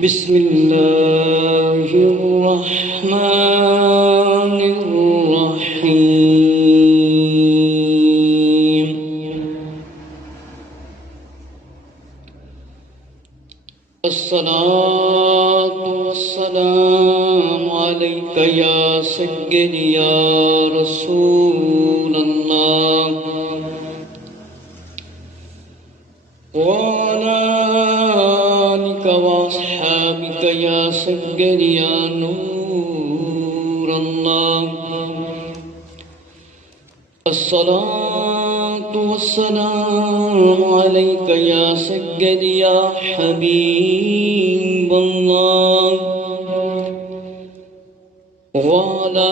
بسم اللہ الرحمن الرحیم الصلاة والسلام علیک یا سیدی یا رسول اللہ وعلى آلك وأصحابك يا سيدي يا نور الله الصلاة والسلام عليك يا سيدي يا حبيب الله وعلى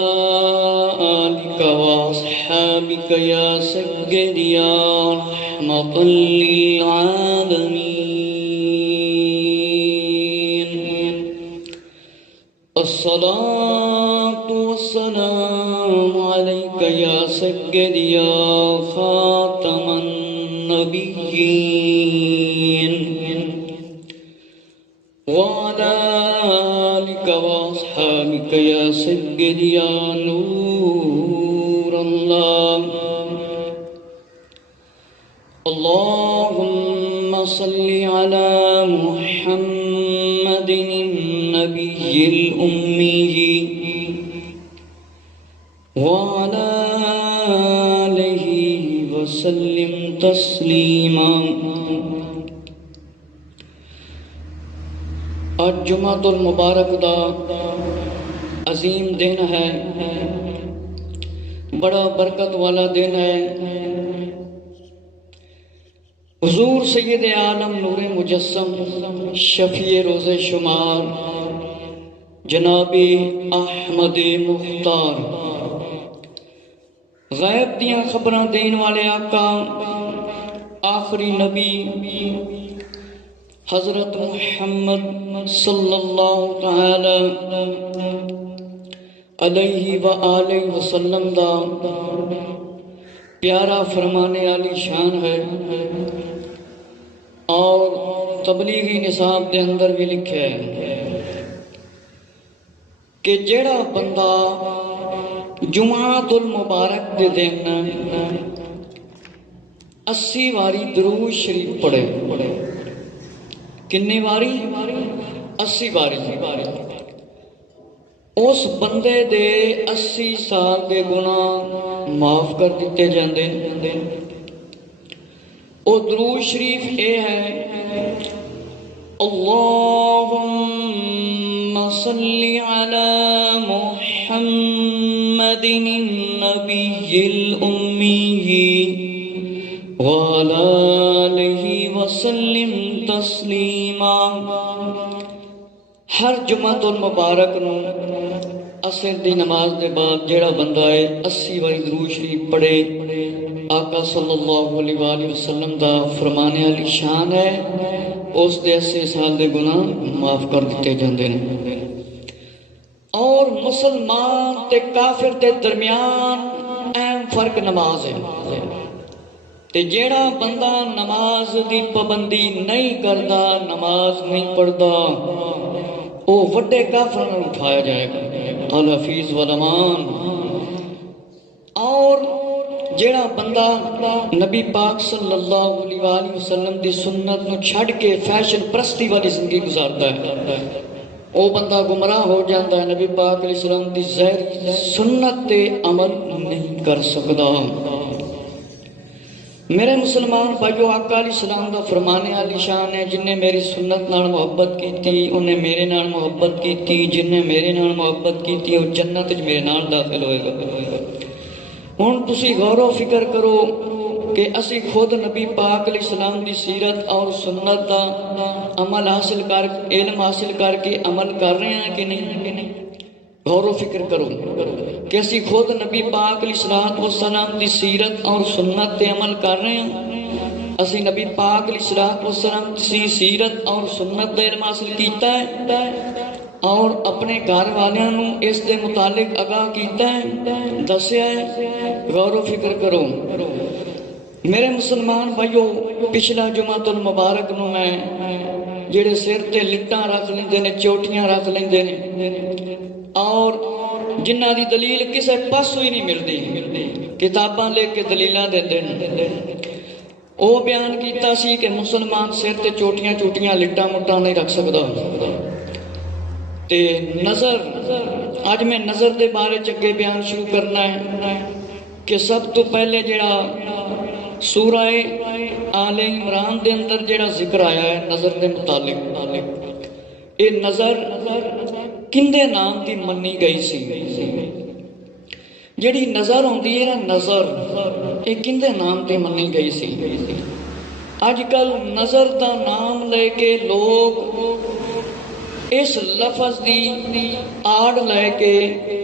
آلك وأصحابك يا سيدي يا رحمة للعالمين الصلاة والسلام عليك يا سيدي يا خاتم النبيين وعلى آلك وأصحابك يا سيدي يا نور الله اللهم صل على محمد النبي الأمي وعلى آله وسلم تسليما آج جمعۃ المبارک دا عظیم دن ہے، بڑا برکت والا دن ہے۔ حضور سید عالم نور مجسم شفیع روز شمار جناب احمد مختار غیب دیاں خبراں دین والے آقا آخری نبی حضرت محمد صلی اللہ تعالی علیہ وآلہ وسلم دا پیارا فرمانے علی شان ہے، اور تبلیغی نصاب دے اندر بھی لکھا ہے کہ جیڑا بندہ جمعۃ المبارک دے دن 80 واری درود شریف پڑھے، کتنی واری؟ 80 واری، اس بندے دے 80 سال دے گناہ معاف کر دیتے جاندے۔ او درود شریف اے ہے اللہم صلی علی محمد النبی الامی وعلی آلہ وسلم تسلیما۔ ہر جمعۃ المبارک نو عصر دی نماز دے بعد جیڑا بندہ ہے 80 واری درود شریف پڑھے، آقا صلی اللہ علیہ وآلہ وسلم دا فرمانے علی شان ہے، اس دے 80 سال دے گناہ معاف کر دیتے جاندے ہیں۔ اور مسلمان تے کافر دے درمیان اہم فرق نماز ہے، تے جیڑا بندہ نماز دی پابندی نہیں کردا، نماز نہیں پڑھدا، وہ وڈے کافر نال اٹھایا جائے گا، الحفیظ والامان۔ اور جیڑا بندہ نبی پاک صلی اللہ علیہ وآلہ وسلم دی سنت نو چھڑ کے فیشن پرستی والی زندگی گزارتا ہے، وہ بندہ گمراہ ہو جاتا ہے، نبی پاک علیہ السلام دی ظاہری سنت تے عمل نہیں کر سکتا۔ میرے مسلمان بھائیو، آقا علیہ السلام دا فرمانے علی شان ہے، جن نے میری سنت نال محبت کیتی انہیں میرے نال محبت کیتی، جن نے میرے نال محبت کیتی وہ جنت وچ میرے نال داخل ہوئے گا۔ ہن تسی غور و فکر کرو کہ اسی خود نبی پاک علیہ السلام دی سیرت اور سنت دا عمل حاصل کر علم حاصل کر کے عمل کر رہے ہیں کہ نہیں؟ غور و فکر کرو کہ اسی خود نبی پاک علیہ السلام دی سیرت اور سنت تے عمل کر رہے ہیں؟ اسی نبی پاک علیہ السلام دی سیرت اور سنت دا علم حاصل کیتا ہے اور اپنے گھر والیاں نو اس دے متعلق آگاہ کیتا ہے، دسیا ہے؟ غور و فکر کرو میرے مسلمان بھائیو۔ پچھلا جمعۃ المبارک نو میں جڑے سر تے لٹاں رکھ لیندے نے، چوٹیاں رکھ لیندے نے، اور جنہ دی دلیل کسے پاسوں ہی نہیں ملدی، کتاباں لے کے دلیلاں دیندے نے۔ او بیان کیتا سی کہ مسلمان سر تے چوٹیاں چوٹیاں لٹاں مٹاں نہیں رکھ سکدا۔ تے نظر، اج میں نظر دے بارے چگے بیان شروع کرنا ہے کہ سب تو پہلے جڑا سورہ آل عمران دے اندر جڑا ذکر آیا ہے نظر دے متعلق، اے نظر کندے نام دی منی گئی سی؟ جڑی نظر ہوندی ہے نا، نظر اے کندے نام دی منی گئی سی؟ اج کل نظر دا نام لے کے لوگ اس لفظ دی آڑ لے کے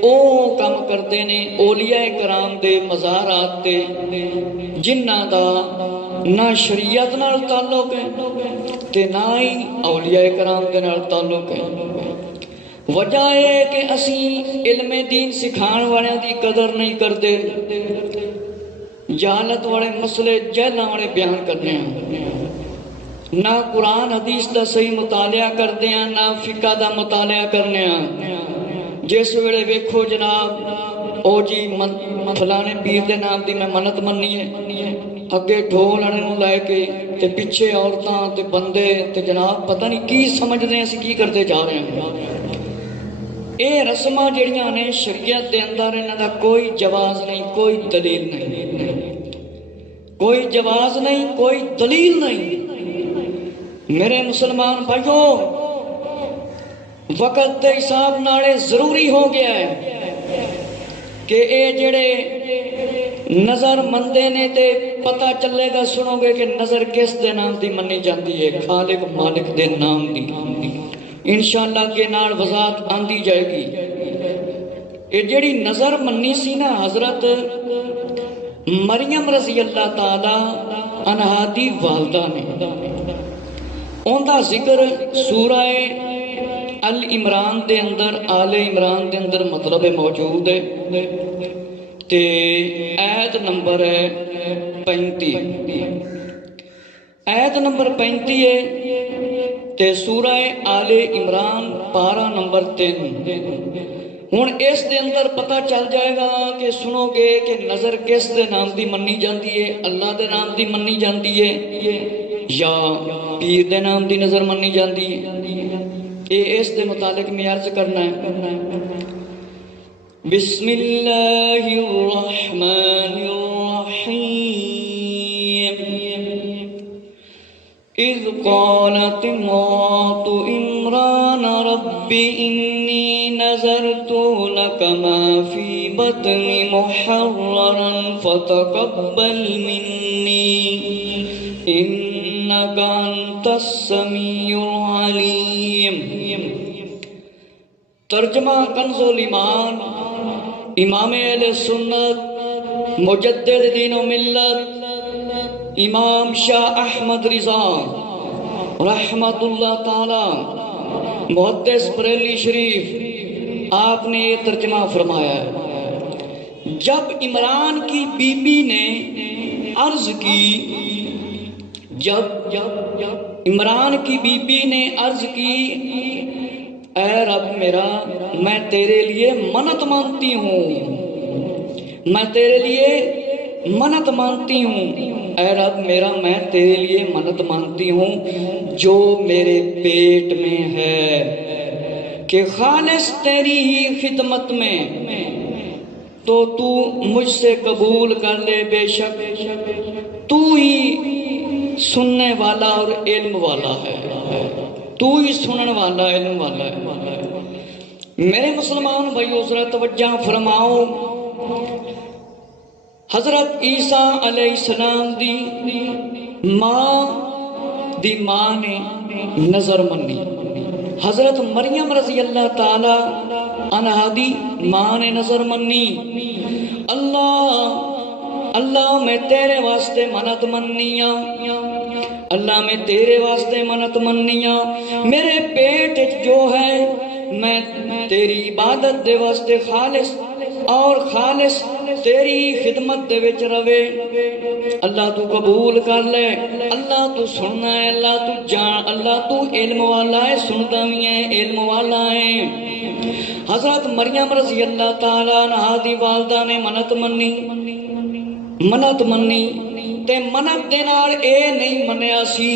او کام کرتے نے اولیاء کرام دے مزارات تے، جنہ دا نہ شریعت نال تعلق ہے تے نہ ہی اولیاء کرام دے نال تعلق ہے۔ وجہ ہے کہ اسی علم دین سکھان والے دی قدر نہیں کرتے، جہالت والے مسئلے جہلاں والے بیان کرنے ہیں، نہ قرآن حدیث دا صحیح مطالعہ کرتے ہیں، نہ فقہ دا مطالعہ کرنے ہیں۔ جس ویلے ویکھو جناب او جی فلانے پیر دے نام دی میں منت مننی ہے، اگے ڈھول آنے نوں لے کے تے پیچھے عورتاں تے بندے تے جناب پتہ نہیں کی سمجھدے ہیں اسی کی کرتے جا رہے ہیں۔ اے رسماں جڑیاں نے شریعت دے اندر انہاں دا کوئی جواز نہیں، کوئی دلیل نہیں، کوئی جواز نہیں، کوئی دلیل نہیں۔ میرے مسلمان بھائیوں، وقت دے حساب نالے ضروری ہو گیا ہے کہ اے جڑے نظر مندے نے تے پتہ چلے گا، سنو گے کہ نظر کس دے نام دی منی جاندی ہے؟ خالق مالک دے نام دی۔ انشاءاللہ کے نال وضاحت آندی جائے گی۔ اے جڑی نظر منی سی نا حضرت مریم رضی اللہ تعالی عنہا دی والدہ نے، ان دا ذکر سورہ ال عمران دے اندر، آل عمران دے اندر مطلب موجود ہے تے آیت نمبر ہے 35، آیت نمبر 35 ہے تے سورہ آل عمران پارہ نمبر 3۔ ہن اس دے اندر پتہ چل جائے گا کہ سنو گے کہ نظر کس دے نام دی منی جاندی ہے؟ اللہ دے نام دی منی جاندی ہے یا پیر دے نام دی نظر منی جاندی ہے؟ اے اس دے متعلق میں عرض کرنا ہے۔ بسم اللہ الرحمن الرحیم۔ اذ قالت امرأة عمران رب انی نذرت لك ما في بطني محررا فتقبل مني إنك أنت السميع العليم۔ ترجمہ کنز الایمان، امام اہل سنت مجدد دین و ملت امام شاہ احمد رضا رحمت اللہ تعالی محدث بریلی شریف، آپ نے یہ ترجمہ فرمایا ہے، جب عمران کی بی بی نے عرض کی، جب عمران کی بی بی نے عرض کی، اے رب میرا میں تیرے لیے منت مانتی ہوں، میں تیرے لیے منت مانتی ہوں، اے رب میرا میں تیرے لیے منت مانتی ہوں جو میرے پیٹ میں ہے کہ خالص تیری ہی خدمت میں تو تو مجھ سے قبول کر لے، بے شک تو ہی سننے والا اور علم والا ہے، تو ہی سننے والا علم والا ہے۔ میرے مسلمان بھائیو ذرا توجہ فرماؤ، حضرت عیسیٰ علیہ السلام دی ماں نے نظر منی، حضرت مریم رضی اللہ تعالی عنہا دی ماں نے نظر منی، اللہ میں تیرے واسطے منت مننیاں، اللہ میں تیرے واسطے منت مننیاں، میرے پیٹ جو ہے میں تیری عبادت دے واسطے خالص اور خالص تیری خدمت دے وچ رہے۔ اللہ تو قبول کر لے، اللہ تو سننا ہے، اللہ تو جان، اللہ تو علم والا ہے، سنتا بھی ہے، علم والا ہے۔ حضرت مریم رضی اللہ تعالیٰ عنہا دی والدہ نے منت منی تے منت دے نال اے نہیں منیا سی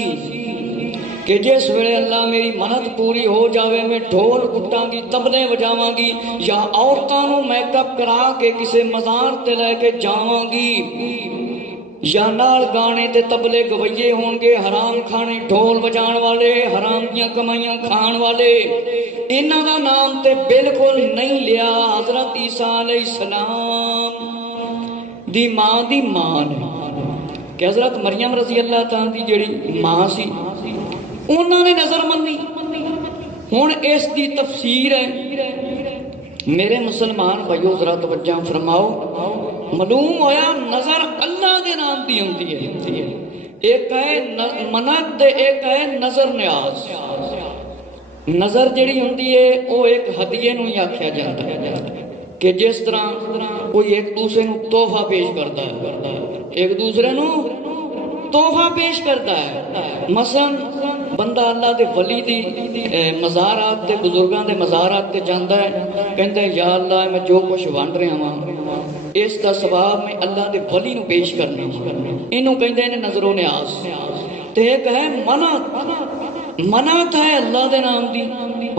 کہ جس ویلے اللہ میری منت پوری ہو جاوے میں ڈھول کٹاں گی، تبلے بجاواں گی، یا عورتاں نوں میک اپ کرا کے کسے مزار تے لے کے جاواں گی، یا نال گانے تے تبلے گویے ہون گے، حرام کھانے ڈھول بجان والے، حرام دیاں کمائیاں کھان والے، انہاں دا نام تے بالکل نہیں لیا۔ حضرت عیسیٰ علیہ السلام دی ماں نے کہ حضرت مریم رضی اللہ تعالیٰ دی جڑی ماں سی انہوں نے نظر منی۔ ہن اس دی تفسیر ہے میرے مسلمان بھائیو، ذرا توجہ فرماؤ۔ معلوم ہویا نظر اللہ دے نام دی ہوندی ہے، ایک ہے منت تے ایک ہے نظر نیاز۔ نظر جڑی ہوندی ہے وہ ایک ہدیے نوں ہی آکھیا جاندا ہے کہ جس طرح کوئی ایک دوسرے نوں تحفہ پیش کرتا ہے، ایک دوسرے نوں تحفہ پیش کرتا ہے۔ مثلا بندہ اللہ دے ولی دی مزارات تے بزرگاں دے مزارات تے جاندا ہے، کہندا ہے یا اللہ میں جو کچھ ونڈ رہا ہاں اس دا ثواب میں اللہ دے ولی نوں پیش کرنا، اینوں کہندے نے نظر و نیاز۔ تے ایک ہے منت ہے اللہ دے نام دی،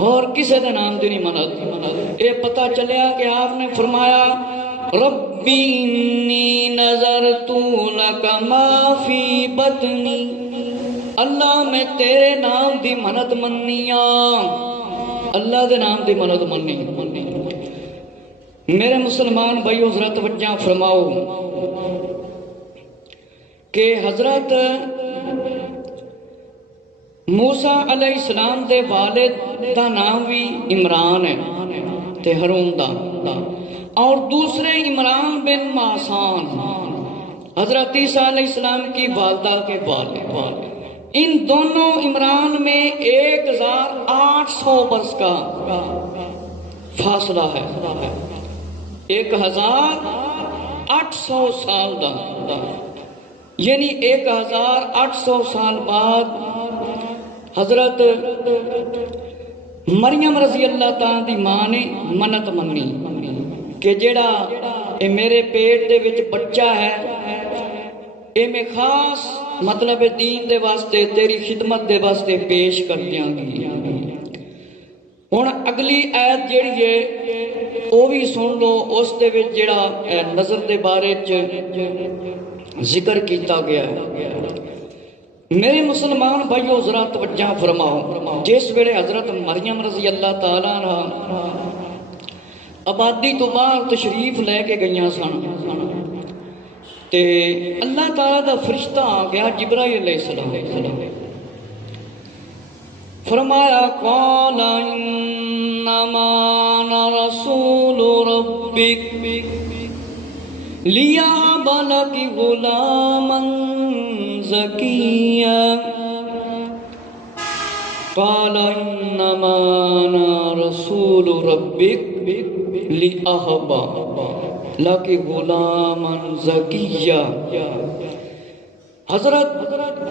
اور کسے دے نام دی نہیں منت۔ اے پتہ چلیا کہ آپ نے فرمایا ربی انی نظرت لک ما فی بطنی، اللہ میں تیرے نام دی منت منیاں، اللہ دے نام دی منت منی۔ میرے مسلمان بھائیو ذرا توجہ فرماؤ کہ حضرت موسیٰ علیہ السلام دے والد دا نام بھی عمران ہے تے ہارون دا، اور دوسرے عمران بن معصان حضرت عیسیٰ علیہ السلام کی والدہ کے والد۔ ان دونوں عمران میں 1800 برس کا فاصلہ ہے، 1800 سال دا، یعنی 1800 سال بعد حضرت مریم رضی اللہ تعالیٰ دی ماں نے منت منی کہ جڑا اے میرے پیٹ دے وچ بچہ ہے اے میں خاص مطلب دین دے واسطے تیری خدمت دے واسطے پیش کر دیاں گی۔ ہن اگلی آیت جڑی ہے وہ بھی سن لو، اس دے وچ جڑا نظر دے بارے ذکر کیتا گیا ہے۔ میرے مسلمان بھائیو ذرا توجہ فرماؤ، جس ویلے حضرت مریم رضی اللہ تعالیٰ عنہ آبادی تو باہر تشریف لے کے گئیاں سن تے اللہ تعالیٰ دا فرشتہ آ گیا جبرائیل علیہ السلام، فرمایا قال انما انا رسول ربک لیہب لک غلاما زکیا، قال انما انا رسول ربک لیہب لک غلاما زکیا۔ حضرت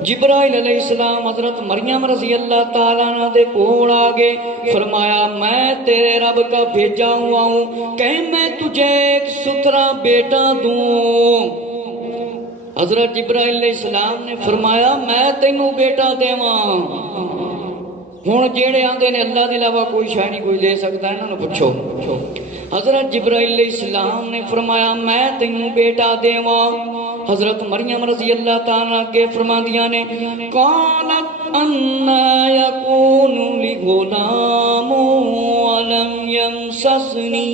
جبرائیل علیہ السلام حضرت مریم رضی اللہ تعالیٰ عنہ دے کول آگے، فرمایا میں تیرے رب کا بھیجا ہوا ہوں کہ میں تجھے ایک ستھرا بیٹا دوں۔ حضرت جبرائیل علیہ السلام نے فرمایا میں تینوں بیٹا دیواں۔ ہن جیڑے آندے نے اللہ دے علاوہ کوئی شے نہیں کوئی دے سکتا، انہاں نوں پوچھو۔ حضرت جبرائیل علیہ السلام نے فرمایا میں تینوں بیٹا دیواں۔ حضرت مریم رضی اللہ تعالیٰ کے فرماندیاں نے قالت انا یکون لی غلام ولم یمسسنی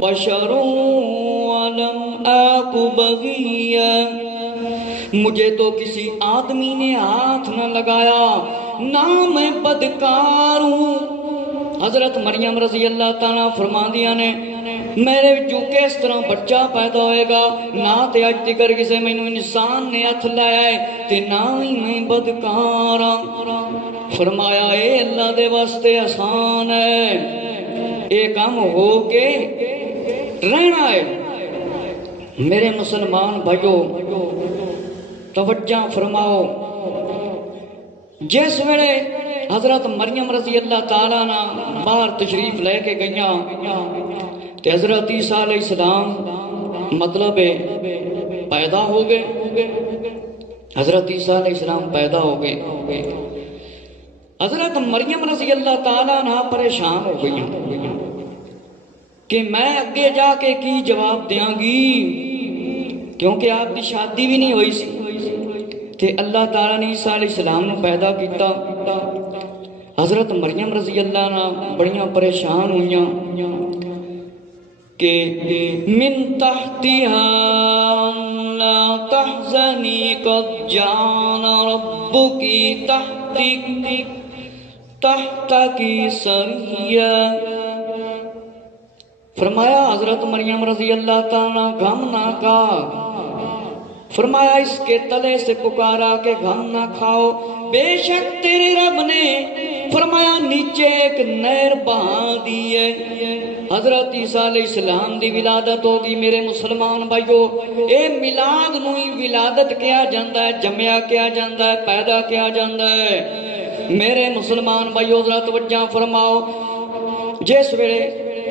بشر ولم آک بغیا، مجھے تو کسی آدمی نے ہاتھ نہ لگایا، نہ میں بدکار ہوں۔ حضرت مریم رضی اللہ تعالیٰ فرماندیاں نے میرے جو کس طرح بچہ پیدا ہوئے گا، نہ تے اج تک کسے مینوں انسان نے ہاتھ لایا ہے تے نہ ہی میں بدکار ہاں۔ فرمایا اے اللہ دے واسطے آسان ہے، اے کام ہو کے رہنا ہے۔ میرے مسلمان بھائیو توجہ فرماؤ، جس ویلے حضرت مریم رضی اللہ تعالیٰ نا باہر تشریف لے کے گئیاں تے حضرت عیسیٰ علیہ السلام مطلب پیدا ہو گئے، حضرت عیسیٰ علیہ السلام پیدا ہو گئے۔ حضرت مریم رضی اللہ تعالیٰ نا پریشان ہو گئی کہ میں اگے جا کے کی جواب دیاں گی، کیونکہ آپ کی شادی بھی نہیں ہوئی سی تے اللہ تعالیٰ نے عیسیٰ علیہ السلام نے پیدا کیتا۔ حضرت مریم رضی اللہ نا بڑیاں پریشان ہوئیاں کہ من تحتها لا تحزنی قد جعل ربکی تحتکی سریا۔ فرمایا حضرت مریم رضی اللہ تعالیٰ غم نہ کا، فرمایا اس کے تلے سے پکارا کہ غم نہ کھاؤ، بے شک تیرے رب نے فرمایا نیچے ایک نہر بہا دی ہے۔ حضرت عیسیٰ علیہ السلام دی ولادت ہوگی۔ میرے مسلمان بھائیو، اے میلاد نو ہی ولادت کیا جاندہ ہے، جمعہ کیا جاندہ ہے، پیدا کیا جاندہ ہے۔ میرے مسلمان بھائیو ذرا توجہ فرماؤ، جس ویلے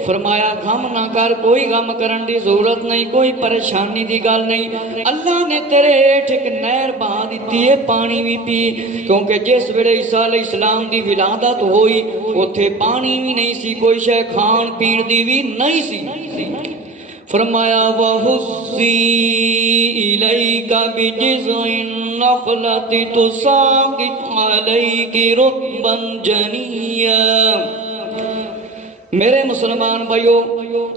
فرمایا غم نہ کر، کوئی غم کرن دی ضرورت نہیں، کوئی پریشانی دی گل نہیں، اللہ نے تیرے ہیٹھ ایک نہر بہا دیتی ہے، پانی بھی پی، کیونکہ جس ویلے عیسیٰ علیہ السلام دی ولادت ہوئی اوتھے پانی بھی نہیں سی، کوئی شے کھان پین دی بھی نہیں سی۔ فرمایا وَحُزِّي إِلَيْكَ بِجِذْعِ النَّخْلَةِ تُسَاقِطْ عَلَيْكِ رُطْبًا جَنِيًّا۔ میرے مسلمان بھائیو،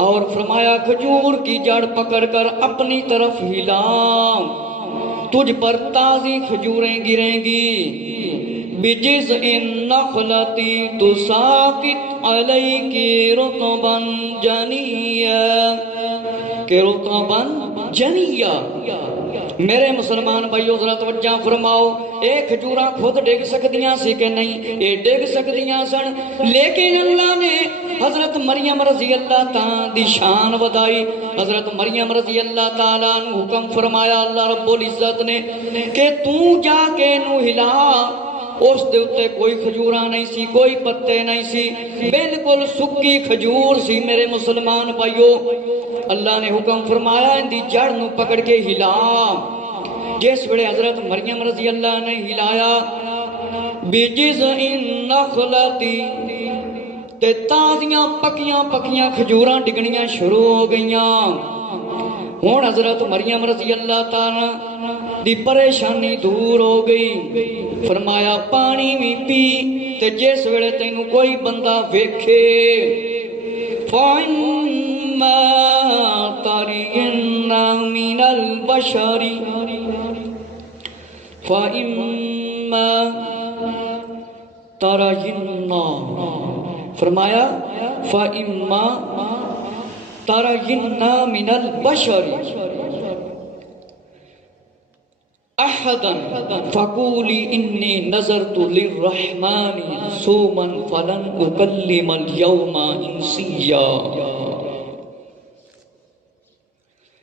اور فرمایا کھجور کی جڑ پکڑ کر اپنی طرف ہلا، تجھ پر تازی کھجوریں گریں گی۔ بِجِذْعِ النَّخْلَةِ تُسَاقِطْ عَلَيْكِ رُطْبًا جَنِيًّا، کہ رُطْبًا جَنِيًّا۔ میرے مسلمان بھائیو ذرا توجہ فرماؤ، اے کھجوراں خود ڈگ سکدیاں سی کہ نہیں؟ اے ڈگ سکدیاں سن، لیکن اللہ نے حضرت مریم رضی اللہ تعالیٰ دی شان ودائی۔ حضرت مریم رضی اللہ تعالیٰ نے حکم فرمایا اللہ رب العزت نے کہ تو جا کے نو ہلا۔ اس دے اتے کوئی کھجوراں نہیں سی، کوئی پتے نہیں سی، بالکل سکی کھجور سی۔ میرے مسلمان بھائیو اللہ نے حکم فرمایا ان دی جڑ نو پکڑ کے ہلا۔ جس ویلے حضرت مریم رضی اللہ نے ہلایا، بِجِذْعِ النَّخْلَةِ تے تازیاں پکیاں پکیاں کھجوراں ڈگنیاں شروع ہو گئیاں۔ ہون حضرت مریم رضی اللہ تعالیٰ دی پریشانی دور ہو گئی۔ فرمایا پانی بھی پی، تے جس ویلے تینوں کوئی بندہ ویکھے، فَإِمَّا تَرَيِنَّ مِنَ الْبَشَرِ فَإِمَّا تَرَيِنَّ، فرمایا فَإِمَّا تَرَيِنَّ مِنَ الْبَشَرِ أَحَدًا فَقُولِي إِنِّي نَذَرْتُ لِلرَّحْمَنِ صَوْمًا فَلَنْ أُكَلِّمَ الْيَوْمَ إِنسِيًّا۔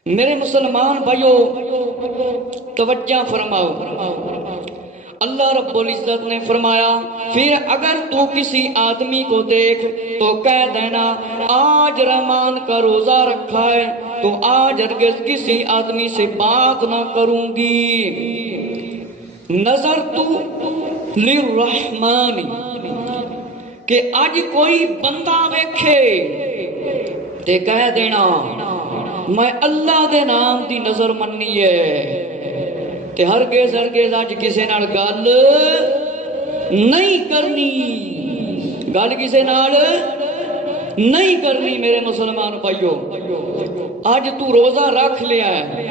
میرے مسلمان بھائیو توجہ فرماؤ، اللہ رب العزت نے فرمایا پھر اگر تو کسی آدمی کو دیکھ تو کہہ دینا آج رحمان کا روزہ رکھا ہے تو آج ہرگز کسی آدمی سے بات نہ کروں گی۔ نظر تو للرحمن، کہ آج کوئی بندہ ویکھے تے کہہ دینا میں اللہ دے نام دی نظر مننی ہے، تے ہرگز آج کسے نال گل نہیں کرنی، گل کسے نال نہیں کرنی۔ میرے مسلمان بھائیو آج تو روزہ رکھ لیا ہے،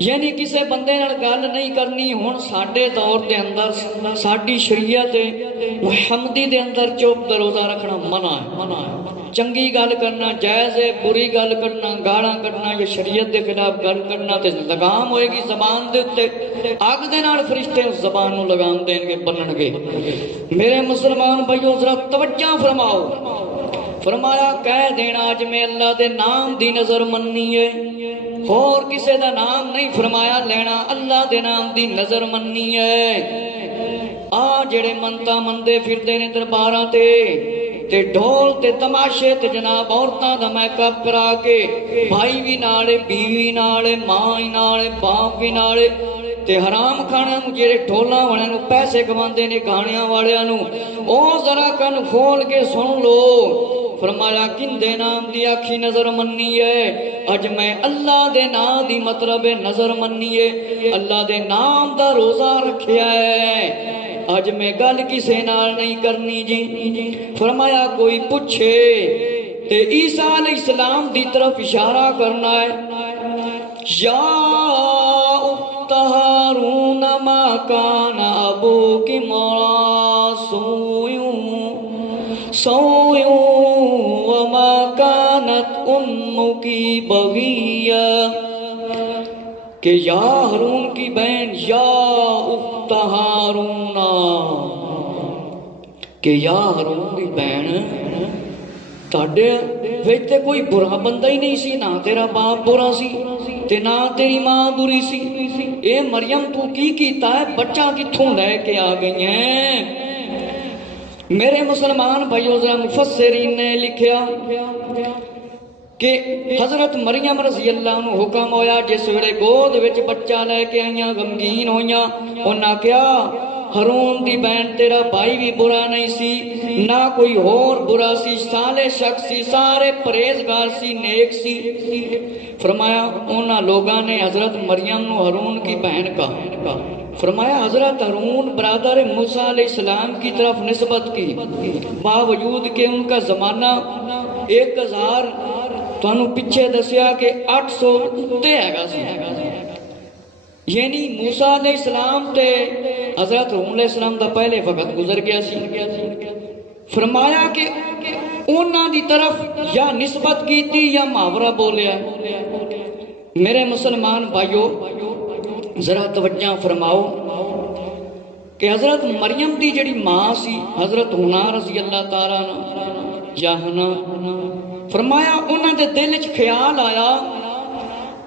یعنی کسے بندے نال گل نہیں کرنی۔ ہن ساڈے دور دے اندر ساڈی شریعت محمدی دے اندر چوپ دا روزہ رکھنا منع ہے۔ چنگی گل کرنا جائز ہے، بری گل کرنا گالاں کرنا یا شریعت دے خلاف گل کرنا تے لگام ہوئے گی زبان دے اتے، اگ دے نال فرشتے اس زبان نو لگام دین گے، بنن گے۔ میرے مسلمان بھائیو ذرا توجہ فرماؤ، فرمایا کہہ دینا اج میں اللہ دے نام دی نظر مننی ہے، اور کسے دا نام نہیں، فرمایا لینا اللہ دے نام دی نظر مننی ہے۔ آ جڑے منتا مندے پھردے نے درباراں تے ڈھول تے تماشے تے جناب عورتاں دا میک اپ کرا کے بھائی بھی نالے، بیوی نالے، ماں ہی نالے، باپ بھی نالے، تے حرام کھانا جڑے ڈھولاں والے نو پیسے کماندے نے گانیاں والےاں نو، او ذرا کن کھول کے سن لو۔ فرمایا کندے نام دی آکھی نظر مننی ہے؟ اج میں اللہ دے نام دی مطلب نظر مننی ہے، اللہ دے نام دا روزہ رکھیا ہے، اج میں گل کسے نال نہیں کرنی جی۔ فرمایا کوئی پوچھے تے عیسیٰ علیہ السلام دی طرف اشارہ کرنا ہے، یا اخت ہارون ما کان ابوک امرا سوء وما کانت امک بغیا، کہ یا ہارون کی بہن، یا اخت ہارون، کہ یا ہارون کی بہن تاڑے ویتے کوئی برا بندہ ہی نہیں سی، نہ تیرا باپ برا سی تے نہ تیری ماں بری سی، اے مریم تو کی کیتا ہے، بچہ کتھوں لے کے آ گئی ہیں؟ میرے مسلمان بھائیو ذرا مفسرین نے لکھیا کہ حضرت مریم رضی اللہ عنہ حکم ہویا جس ویلے گود وچ بچہ لے کے آئیاں غمگین ہوئیاں، انہاں کیا ہارون دی بہن تیرا بھائی بھی برا نہیں سی، نہ کوئی اور برا سی، صالح شخص سی، سارے پرہیزگار سی، نیک سی۔ فرمایا انہاں لوگاں نے حضرت مریم نو ہارون کی بہن کہا، فرمایا حضرت ہارون برادر موسیٰ علیہ السلام کی طرف نسبت کی، باوجود کہ ان کا زمانہ 1000 تو پیچھے دسیا کہ 800 اتے ہے گا سی، یعنی موسیٰ علیہ السلام تے حضرت ہارون علیہ السلام دا پہلے وقت گزر گیا سی۔ فرمایا کہ انہاں دی طرف یا نسبت کی تھی یا محاورہ بولیا۔ میرے مسلمان بھائیو ذرا توجہ فرماؤ کہ حضرت مریم دی جڑی ماں سی حضرت حنا رضی اللہ تعالیٰ عنہ یا حنا، فرمایا انہاں دے دل وچ خیال آیا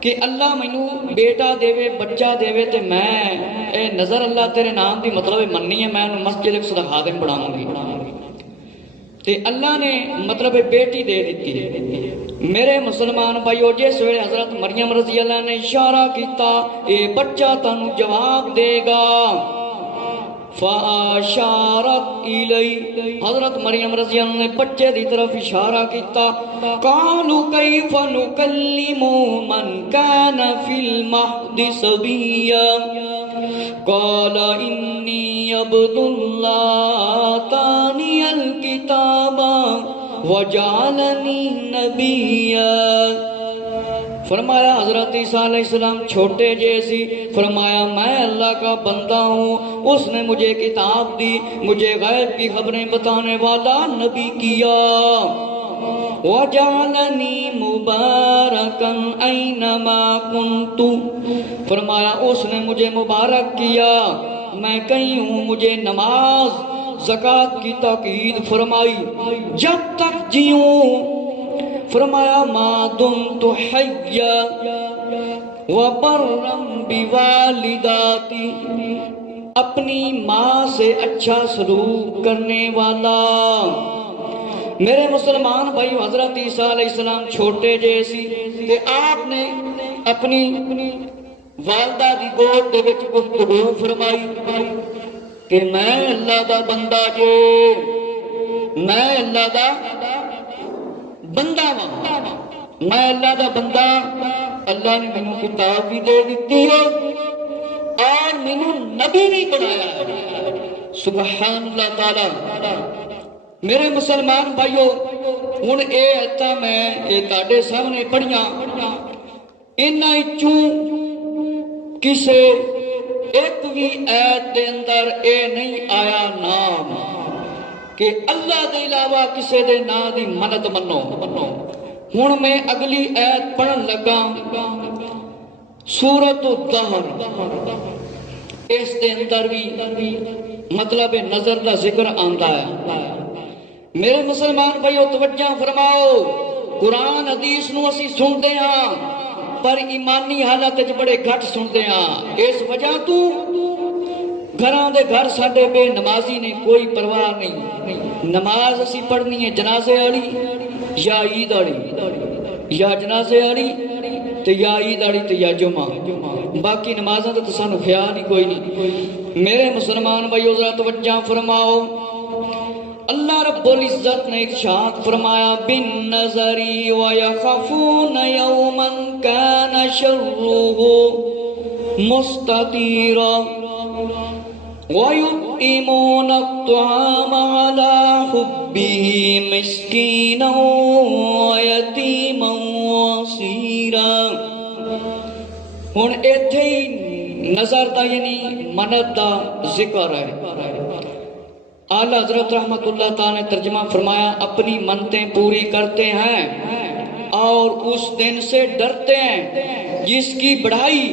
کہ اللہ مینوں بیٹا دے بچہ دے تے میں اے نظر اللہ تیرے نام دی مطلب مننی ہے، میں انہوں مسجد ایک صدا خادم بڑھاؤں گی، تے اللہ نے مطلب بیٹی دے دیتی۔ میرے مسلمان بھائیو جس ویلے حضرت مریم رضی اللہ نے اشارہ کیتا اے بچہ تانوں جواب دے گا، فاشارت الی، حضرت مریم رضی اللہ نے بچے دی طرف اشارہ کیتا، قالوا کیف نکلم من کان فی المہد صبیا، قال انی عبد اللہ آتانی الکتاب وجعلنی نبیا۔ فرمایا حضرت عیسیٰ علیہ السلام چھوٹے جیسی، فرمایا میں اللہ کا بندہ ہوں، اس نے مجھے کتاب دی، مجھے غیب کی خبریں بتانے والا نبی کیا، وَجَعَلَنِي مُبَارَكًا أَيْنَمَا كُنْتُ، فرمایا اس نے مجھے مبارک کیا، میں کہیں ہوں، مجھے نماز زکوٰۃ کی تاکید فرمائی جب تک جیوں، فرمایا ما دمت حیا وبرا بوالداتی، اپنی ماں سے اچھا سلوک کرنے والا۔ میرے مسلمان بھائی حضرت عیسیٰ علیہ السلام چھوٹے جیسی کہ آپ نے اپنی والدہ دی گود دے وچ گفتگو فرمائی کہ میں اللہ دا بندہ جو، میں اللہ دا بندہ وا، میں اللہ دا بندہ، اللہ نے مینوں کتاب بھی دے دیتی ہے اور مینوں نبی بھی بنایا ہے، سبحان اللہ تعالی۔ میرے مسلمان بھائیو ہن اے ایتاں میں اے تہاڈے سامنے پڑھیاں، انہاں وچوں کسے ایک بھی ایت دے اندر اے نہیں آیا نام کہ اللہ دے علاوہ کسے دے نام دی منت منو۔ ہن میں اگلی ایت پڑھن لگا سورۃ الدہر، اس دے اندر بھی مطلب نظر دا ذکر آندا ہے۔ میرے مسلمان بھائیو توجہ فرماؤ، قرآن حدیث نو اسی سنتے ہاں پر ایمانی حالت وچ بڑے گھٹ سنتے ہاں۔ اس وجہ تو گھراں دے گھر ساڈے بے نمازی نے، کوئی پرواہ نہیں۔ نماز اسی پڑھنی ہے جنازے والی یا عید والی، یا جنازے والی تے یا عید والی تے یا جمعہ، باقی نمازاں تے سانو خیال ہی کوئی نہیں۔ میرے مسلمان بھائیو ذرا توجہ فرماؤ، اللہ رب العزت نے ارشاد فرمایا بالنظر ويخافون يوما كان شره مستطيرا ويطعمون الطعام على حبه مسكينا ويتيما واسيرا۔ ہن ایتھے ہی نظر دا یعنی منت دا ذکر ہے۔ اعلیٰ حضرت رحمت اللہ تعالیٰ نے ترجمہ فرمایا اپنی منتیں پوری کرتے ہیں اور اس دن سے ڈرتے ہیں جس کی بڑائی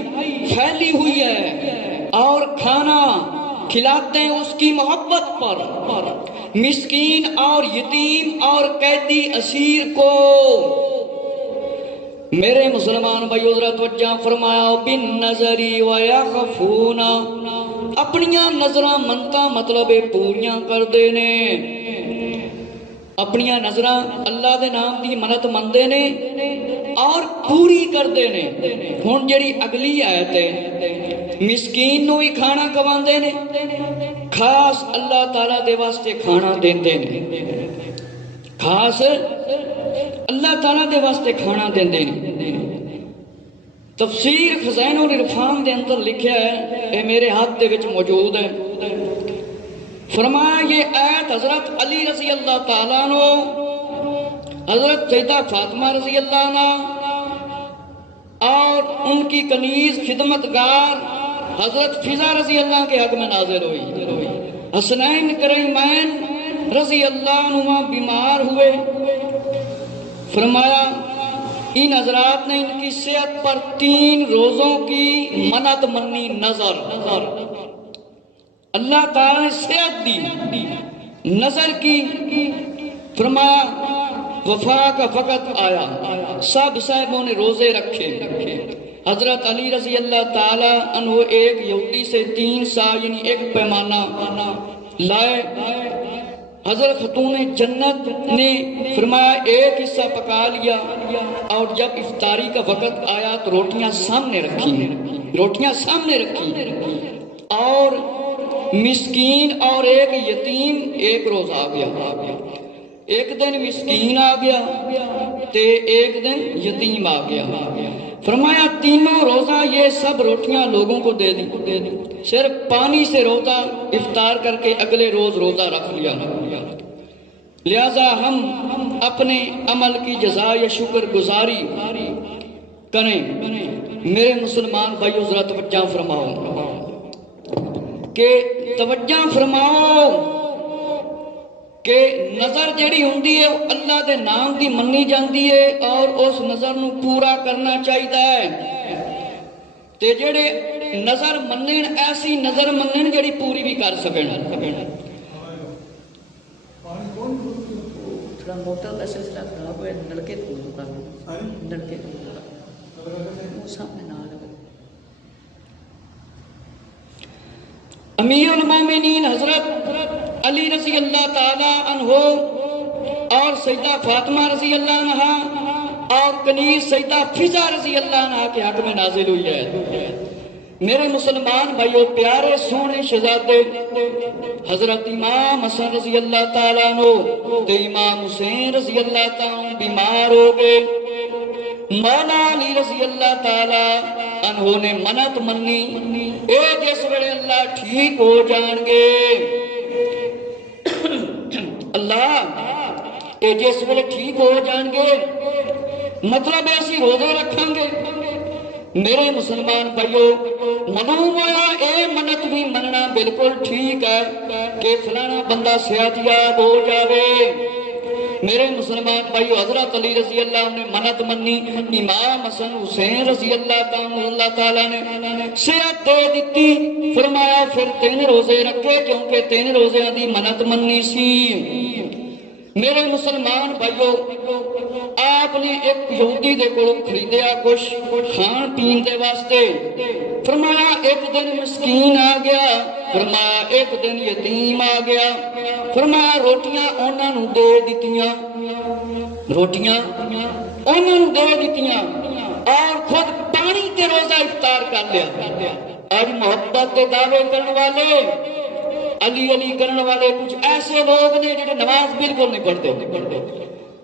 پھیلی ہوئی ہے، اور کھانا کھلاتے ہیں اس کی محبت پر، مسکین اور یتیم اور قیدی اسیر کو۔ میرے مسلمان بھائیو ذرا توجہ فرمایا بالنظر ویخافون، اپنیاں نظراں منتاں مطلب پوریاں کر دے نے، اپنیاں نظراں اللہ دے نام دی منت مندے نے اور پوری کر دے نے۔ ہن جڑی اگلی آیت ہے مسکین نو ہی کھانا کھواندے نے، خاص اللہ تعالیٰ دے واسطے کھانا دیندے نے، خاص اللہ تعالیٰ دے واسطے کھانا دیندے نے۔ تفسیر خزائن العرفان دے اندر لکھیا ہے، اے میرے ہاتھ دے وچ موجود ہے، فرمایا یہ آیت حضرت علی رضی اللہ تعالیٰ عنہ، حضرت سیدہ فاطمہ رضی اللہ عنہ اور ان کی کنیز خدمتگار حضرت فضا رضی اللہ کے حق میں نازل ہوئی۔ حسنین کریمین رضی اللہ عنہ بیمار ہوئے، فرمایا ان حضرات نے ان کی صحت پر 3 روزوں کی منت منی، نظر، اللہ تعالیٰ نے صحت دی، نظر کی، فرمایا وفا کا وقت آیا، سب صاحبوں نے روزے رکھے۔ حضرت علی رضی اللہ تعالیٰ عنہ ایک یہودی سے 3 سا یعنی 1 پیمانہ لائے۔ حضرت خاتون جنت نے فرمایا 1 حصہ پکا لیا، اور جب افطاری کا وقت آیا تو روٹیاں سامنے رکھی، اور مسکین اور 1 یتیم 1 روز آ گیا، ایک دن مسکین آ گیا تے ایک دن یتیم آ گیا۔ فرمایا تینوں روزہ یہ سب روٹیاں لوگوں کو دے دی، صرف پانی سے روزہ افطار کر کے اگلے روز روزہ رکھ لیا۔ لہذا ہم اپنے عمل کی جزا یا شکر گزاری کریں۔ میرے مسلمان بھائیو ذرا توجہ فرماؤ کہ نظر جڑی ہوندی ہے اللہ دے نام دی منی جاندی ہے، اور اس نظر نو پورا کرنا چاہیدا ہے۔ تے جڑے نظر منن ایسی نظر منن جڑی پوری بھی کر سکن۔ تھوڑا موٹر کا سلسلہ خراب ہوئے، نلکے کھول دو، نلکے کھول دو، وہ سامنے نہ لگے۔ امیر المومنین حضرت علی رضی اللہ تعالی عنہ اور سیدہ فاطمہ رضی اللہ عنہ اور کنیز سیدہ فضا رضی اللہ عنہ کے حق میں نازل ہوئی ہے۔ میرے مسلمان بھائیو پیارے سونے شہزادے حضرت امام حسن رضی اللہ تعالیٰ عنہ تے امام حسین رضی اللہ تعالیٰ عنہ بیمار ہو گئے۔ مولا علی رضی اللہ تعالیٰ عنہ نے منت منی، اے جس ویلے اللہ ٹھیک ہو جان گے، اللہ اے جس ویلے ٹھیک ہو جان گے، مطلب ایسی روزے رکھاں گے۔ میرے مسلمان بھائیو معلوم ہوا اے منت بھی مننا بالکل ٹھیک ہے کہ فلانا بندہ صحت یاب ہو جاوے۔ میرے مسلمان بھائیو حضرت علی رضی اللہ نے منت منی، امام حسن حسین رضی اللہ تعالیٰ نے صحت دے دیتی، فرمایا پھر 3 روزے رکھے کیونکہ 3 روزے دی منت منی سی۔ میرے مسلمان بھائیو، آپ نے ایک یہودی دے کولوں خریدیا کچھ کھان پین دے واسطے، فرمایا ایک دن مسکین آ گیا، فرمایا ایک دن یتیم آ گیا، فرمایا روٹیاں انہاں نوں دے دتیاں، روٹیاں انہاں نوں دے دتیاں اور خود پانی کے روزہ افطار کر لیا۔ آج محبت کے دعوے کرنے والے، علی علی کرنے والے کچھ ایسے لوگ نے جنہیں نماز بالکل نہیں پڑھتے۔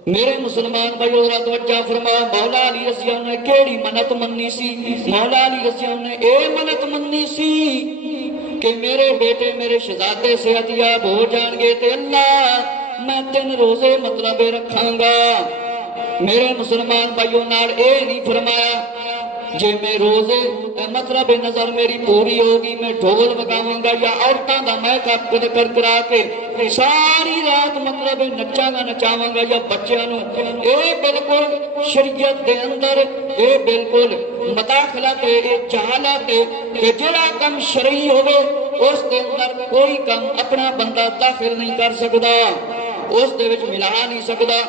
میرے مسلمان بھائیو ذرا توجہ فرماؤ، مولا علی رضی اللہ نے کیڑی منت منی سی؟ مولا علی رضی اللہ نے اے منت منی سی کہ میرے بیٹے میرے شہزادے صحت یاب ہو جان گے تے اللہ میں 3 روزے مطلب رکھاں گا۔ میرے مسلمان بھائیو نال اے نہیں فرمایا جے میں روزے مطلب نظر میری پوری ہوگی میں ڈھول بگاواں گا یا عورتاں دا میک اپ کرا کے ساری رات مطلب نچاں گا نچاواں گا یا بچیاں نوں، اے بالکل شریعت دے اندر اے بالکل مداخلت اے جہالت کہ جڑا کم شرعی ہوے اس دے اندر کوئی کم اپنا بندہ داخل نہیں کر سکدا، اس دے وچ ملا نہیں سکدا۔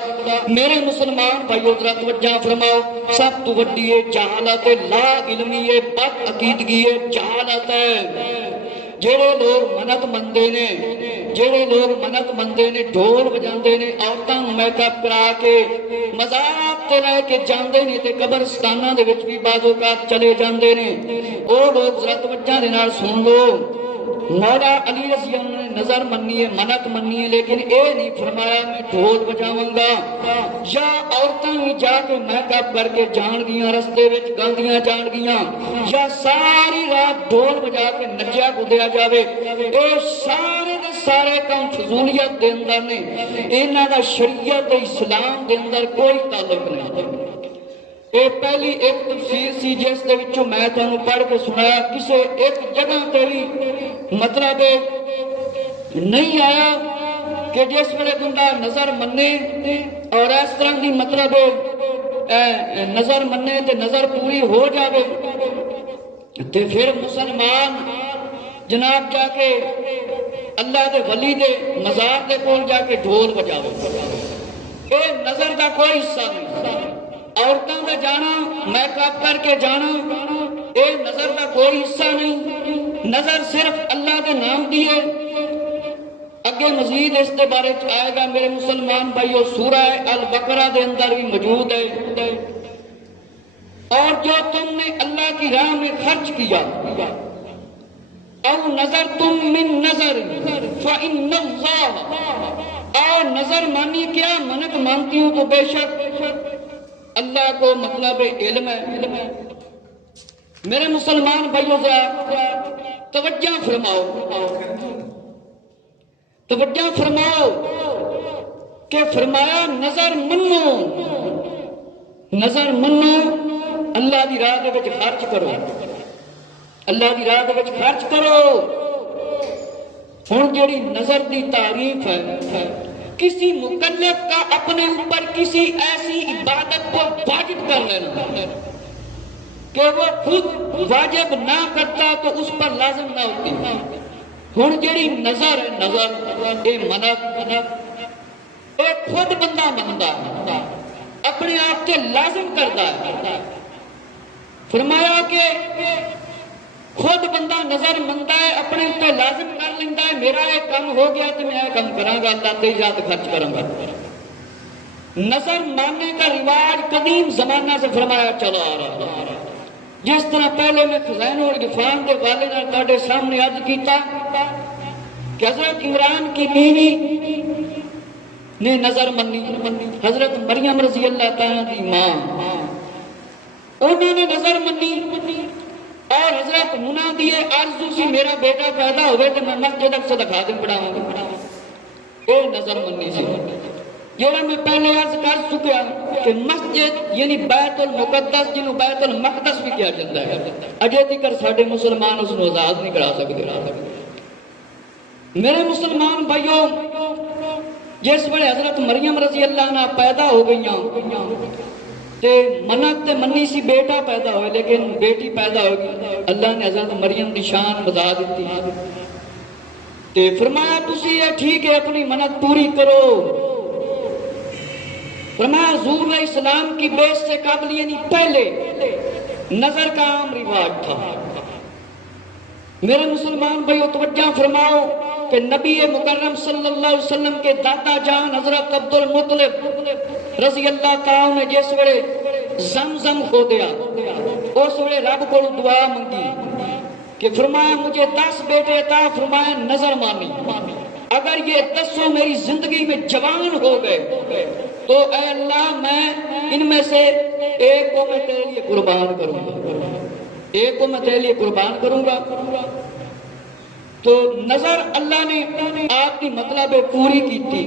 میرے مسلمان بھائیو ذرا توجہ فرماؤ، سب تو وڈی ہے جہالت، لا علمی ہے، بد عقیدگی ہے، جہالت ہے۔ جڑے لوگ منت مندے نے، جڑے لوگ منت مندے نے ڈھول بجاندے نے، عورتاں نوں میک اپ کرا کے مزارات تے لے کے جاندے نے تے قبرستاناں دے وچ بھی بعض اوقات چلے جاندے نے، او لوگ ذرا توجہ دے نال سن لو۔ مولا علی رضی اللہ نے نظر منی ہے، منت منی ہے، لیکن اے نہیں فرمایا میں ڈھول بجاواں گا یا عورتاں بھی جا کے میک اپ کر کے جان گیاں رستے وچ گاندیاں جان گیاں یا ساری رات ڈھول بجا کے نچیا کودیا جاوے، اے سارے دے سارے کام فضولیت دے اندر نے، انہاں دا شریعت اسلام دے اندر کوئی تعلق نہیں۔ یہ پہلی ایک تفسیر سی جس دے وچوں میں تانوں پڑھ کے سنایا، کسے ایک جگہ تے بھی مطلب نہیں آیا کہ جس ویلے بندہ نظر منے اور اس طرح دی مطلب نظر منے تے نظر پوری ہو جاوے تے پھر مسلمان جناب جا کے اللہ دے ولی دے مزار دے کول جا کے ڈھول بجاوے۔ اے نظر دا کوئی حصہ نہیں، عورتوں کا جانا میک اپ کر کے جانا اے نظر کا کوئی حصہ نہیں، نظر صرف اللہ کے نام دی ہے۔ اگے مزید اس کے بارے آئے گا میرے مسلمان بھائیو، سورہ البقرہ دے اندر بھی موجود ہے، اور جو تم نے اللہ کی راہ میں خرچ کیا، او نظر تم من نظر فإن اللہ، اور نظر مانی کیا منت مانتی ہوں تو بے شک اللہ کو مطلب علم ہے۔ میرے مسلمان بھائیو ذرا توجہ فرماؤ، توجہ فرماؤ کہ فرمایا نظر منو، نظر منو، اللہ دی راہ دے وچ خرچ کرو، اللہ دی راہ دے وچ خرچ کرو۔ ہن جڑی نظر دی تعریف ہے، کسی مکلف کا اپنے اوپر کسی ایسی عبادت کو واجب کر لینا کہ وہ خود واجب نہ کرتا تو اس پر لازم نہ ہوتی۔ ہن جڑی نظر ہے، نظر اے منت اے خود بندہ مندا ہے، اپنے آپ کے لازم کرتا ہے۔ فرمایا کہ خود بندہ نظر مندا ہے، اپنے اتنے لازم کر لینا ہے، میرا یہ کام ہو گیا تو میں یہ کام کراں گا، اللہ تے زیادہ خرچ کروں گا۔ نظر ماننے کا رواج قدیم زمانہ سے فرمایا چلا آ رہا ہے۔ جس طرح پہلے میں خزائن الغفران کے والد نے تہاڈے سامنے عرض کیتا کہ حضرت عمران کی بیوی نے نظر منی، حضرت مریم رضی اللہ تعالیٰ دی ماں، انہوں نے نظر منی، اور حضرت منہ دیے آرزو سی میرا بیٹا پیدا ہوئے تو میں مسجد اقصی دا خادم پڑھاواں گا، اے نظر منی سی۔ جوڑا میں پہلے عرض کر چکا کہ مسجد یعنی بیت المقدس جنہوں بیت المقدس بھی کیا جاتا ہے، اجے تکر ساڈے مسلمان اس کو آزاد نہیں کرا سکتے۔ میرے مسلمان بھائیو، جس ویلے حضرت مریم رضی اللہ عنہ پیدا ہو گئیاں تے منت تے منی سی بیٹا پیدا ہوئے، لیکن بیٹی پیدا ہوگی، اللہ نے حضرت مریم دی شان بتا دیتی تے فرمایا تسی یہ ٹھیک ہے اپنی منت پوری کرو، فرمایا حضور علیہ السلام کی بیعت سے قبل یعنی پہلے نظر کا عام رواج تھا۔ میرے مسلمان بھائیو توجہ فرماؤ کہ نبی مکرم صلی اللہ علیہ وسلم کے دادا جان حضرت عبد المطلب رضی اللہ تعالیٰ نے جس ویلے زمزم کھو دیا اس ویلے رب کو دعا منگی کہ فرمایا مجھے 10 بیٹے عطا فرمایا نظر مانی، اگر یہ 10 میری زندگی میں جوان ہو گئے تو اے اللہ میں ان میں سے ایک کو میں تیرے لیے قربان کروں گا، ایک کو میں تیرے لیے قربان کروں گا۔ تو نظر اللہ نے آپ کی مطلب پوری کی تھی،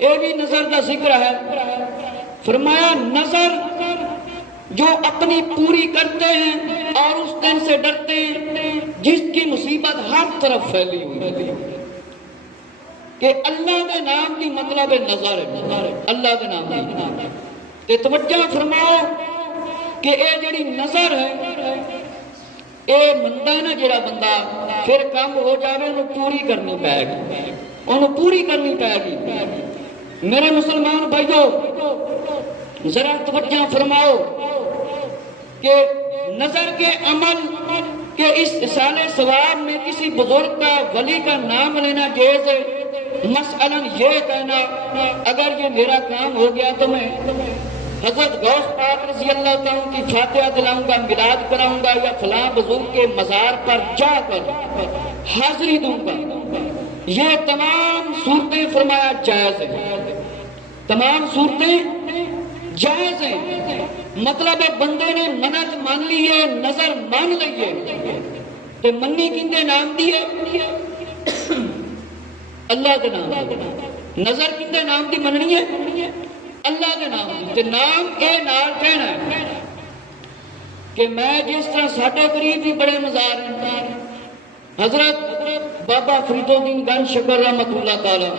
یہ بھی نظر کا ذکر ہے۔ فرمایا نظر جو اپنی پوری کرتے ہیں اور اس دن سے ڈرتے ہیں جس کی مصیبت ہر طرف پھیلی ہوئی کہ اللہ کے نام کی مطلب نظر ہے، اللہ کے نام کی تے توجہ فرماؤ کہ اے جڑی نظر ہے اے مندا ہے نا جڑا بندہ پھر کام ہو جاوے انہوں پوری کرنی پائے گی، انہوں پوری کرنی پائے گی۔ میرے مسلمان بھائیو ذرا توجہ فرماؤ کہ نظر کے عمل کے اس اصال ثواب میں کسی بزرگ کا ولی کا نام لینا جائز ہے، مثلاً یہ کہنا اگر یہ میرا کام ہو گیا تو میں حضرت غوث پاک رضی اللہ تعالیٰ کی فاتحہ دلاؤں گا، میلاد کراؤں گا، یا فلاں بزرگ کے مزار پر جا کر حاضری دوں گا، یہ تمام صورتیں فرمایا جائز ہیں، تمام صورتیں جائز ہیں۔ مطلب بندے نے منت مان لی ہے، نظر مان لی ہے تو منی کندے نام دی ہے؟ اللہ کے نام دی۔ نظر کندے نام دی مننی ہے؟ اللہ کے نام دی۔ تے نام اے نال کہنا ہے کہ میں جس طرح ساڈے قریب بھی بڑے مزار ہیں، حضرت بابا فرید الدین گنج شکر رحمت اللہ تعالی،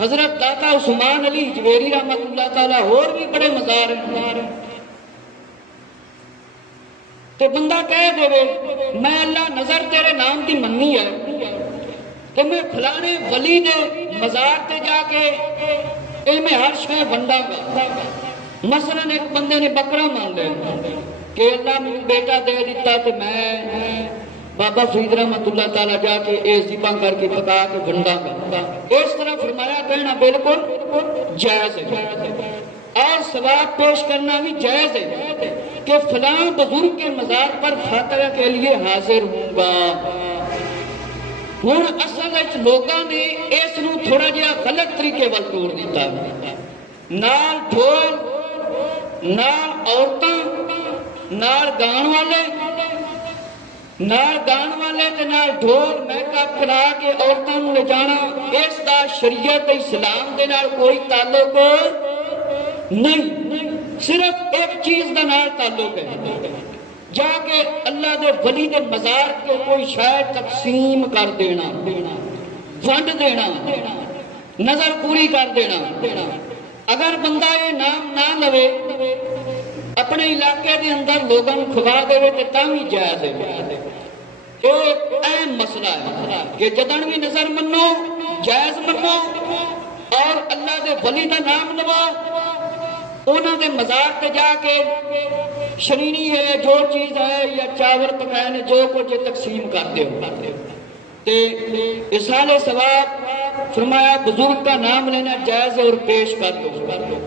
حضرت داتا عثمان علی جویری رحمت اللہ تعالیٰ، اور بھی بڑے مزار ہیں، تو بندہ کہہ دے میں اللہ نظر تیرے نام دی مننی ہے کہ میں فلانے ولی دے مزار تے جا کے علم ہر شے ونڈاں گا۔ مثلا ایک بندے نے بکرا مان لیا کہ اللہ مجھے بیٹا دے دیتا تو میں بابا فرید رحمت اللہ تعالیٰ جا کے اے ذبح کر کے پکا کے ونڈاں گا، اس طرح فرمایا کہنا بالکل جائز ہے، اور ثواب پیش کرنا بھی جائز ہے کہ فلاں بزرگ کے مزار پر فاتحہ کے لیے حاضر ہوں گا۔ ہوں اصل لوگوں نے اس نو تھوڑا جہا غلط طریقے وال توڑ دیتا، نال ڈھول، نال عورتاں، نال گان والے تے نال ڈھول میک اپ کرا کے عورتاں نوں لے جانا، اس دا شریعت اسلام دے نال کوئی تعلق نہیں، صرف ایک چیز دا نال تعلق ہے، جا کے اللہ دے ولی دے مزار کے کوئی شاید تقسیم کر دینا، ونڈ دینا، نظر پوری کر دینا۔ اگر بندہ یہ نام نہ لوے اپنے علاقے دے اندر لوگوں کھوا دے تو تاوی جائز ہے۔ ایک اہم مسئلہ ہے کہ جدن بھی نظر منو، جائز منو، اور اللہ دے ولی دا نام لو، انہوں دے مزار تے جا کے شرینی ہے جو چیز ہے یا چاور پکائے نے جو کچھ تقسیم کر دے تے اصال ثواب فرمایا بزرگ کا نام لینا جائز اور پیش کر دو۔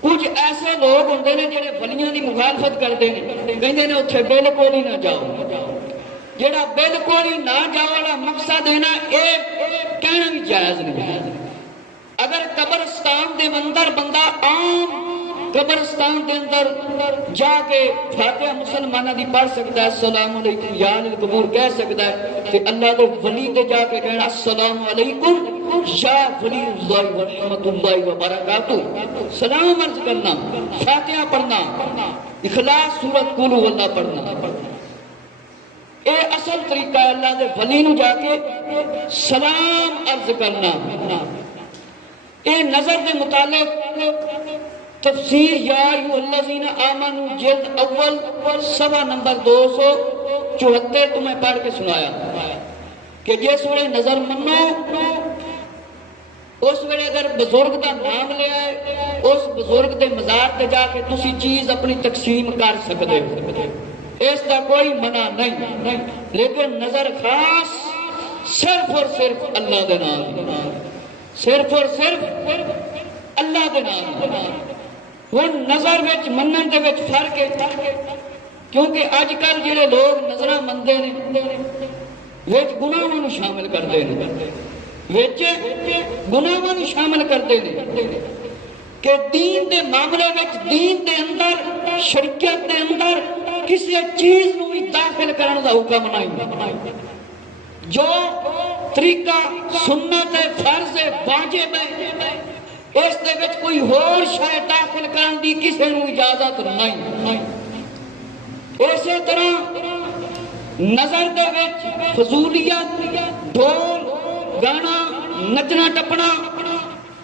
کچھ ایسے لوگ ہوندے نے جڑے ولیاں دی مخالفت کردے نے، کہندے نے اوتھے بالکل ہی نہ جاؤ، جڑا بالکل ہی نہ جاؤ والا مقصد ہے نا اے کہنا بھی جائز نہیں۔ اگر قبرستان دے اندر بندہ عام قبرستان دے اندر جا کے فاتحہ مسلمانہ دی پڑھ سکتا ہے، السلام علیکم یا اہل القبور کہہ سکتا ہے، کہ اللہ دے ولی دے جا کے کہنا السلام علیکم یا ولی اللہ و رحمت اللہ وبرکاتہ، سلام عرض کرنا، فاتحہ پڑھنا، اخلاص سورۃ قل هو اللہ پڑھنا، اے اصل طریقہ ہے اللہ دے ولی نو جا کے سلام عرض کرنا۔ اے نظر دے متعلق تفسیر یا ایھا الذین آمنوا جلد اول صفحہ نمبر 274 تمہیں پڑھ کے سنایا کہ جس ویلے نظر منو اس ویلے اگر بزرگ دا نام لیا ہے اس بزرگ دے مزار تے جا کے تسی چیز اپنی تقسیم کر سکتے ہو، اس کا کوئی منع نہیں، لیکن نظر خاص صرف اور صرف اللہ دے نام، صرف اور صرف اللہ دے نام۔ ہن نظر وچ منن دے وچ فرق ہے، کیونکہ اج کل جڑے لوگ نظراں مندے نے وچ گناہاں نوں شامل کردے نے، وچ گناہاں نوں شامل کردے نے کہ دین دے معاملے وچ دین دے اندر شریعت دے اندر کسی چیز نوں بھی داخل کرن دا حکم نہیں، جو طریقہ سنت ہے، فرض ہے، واجب ہے، اس دے وچ کوئی ہور شے داخل کرن دی کسی نوں اجازت نہیں۔ اسی طرح نظر دے وچ فضولیت، ڈھول گانا، نچنا ٹپنا،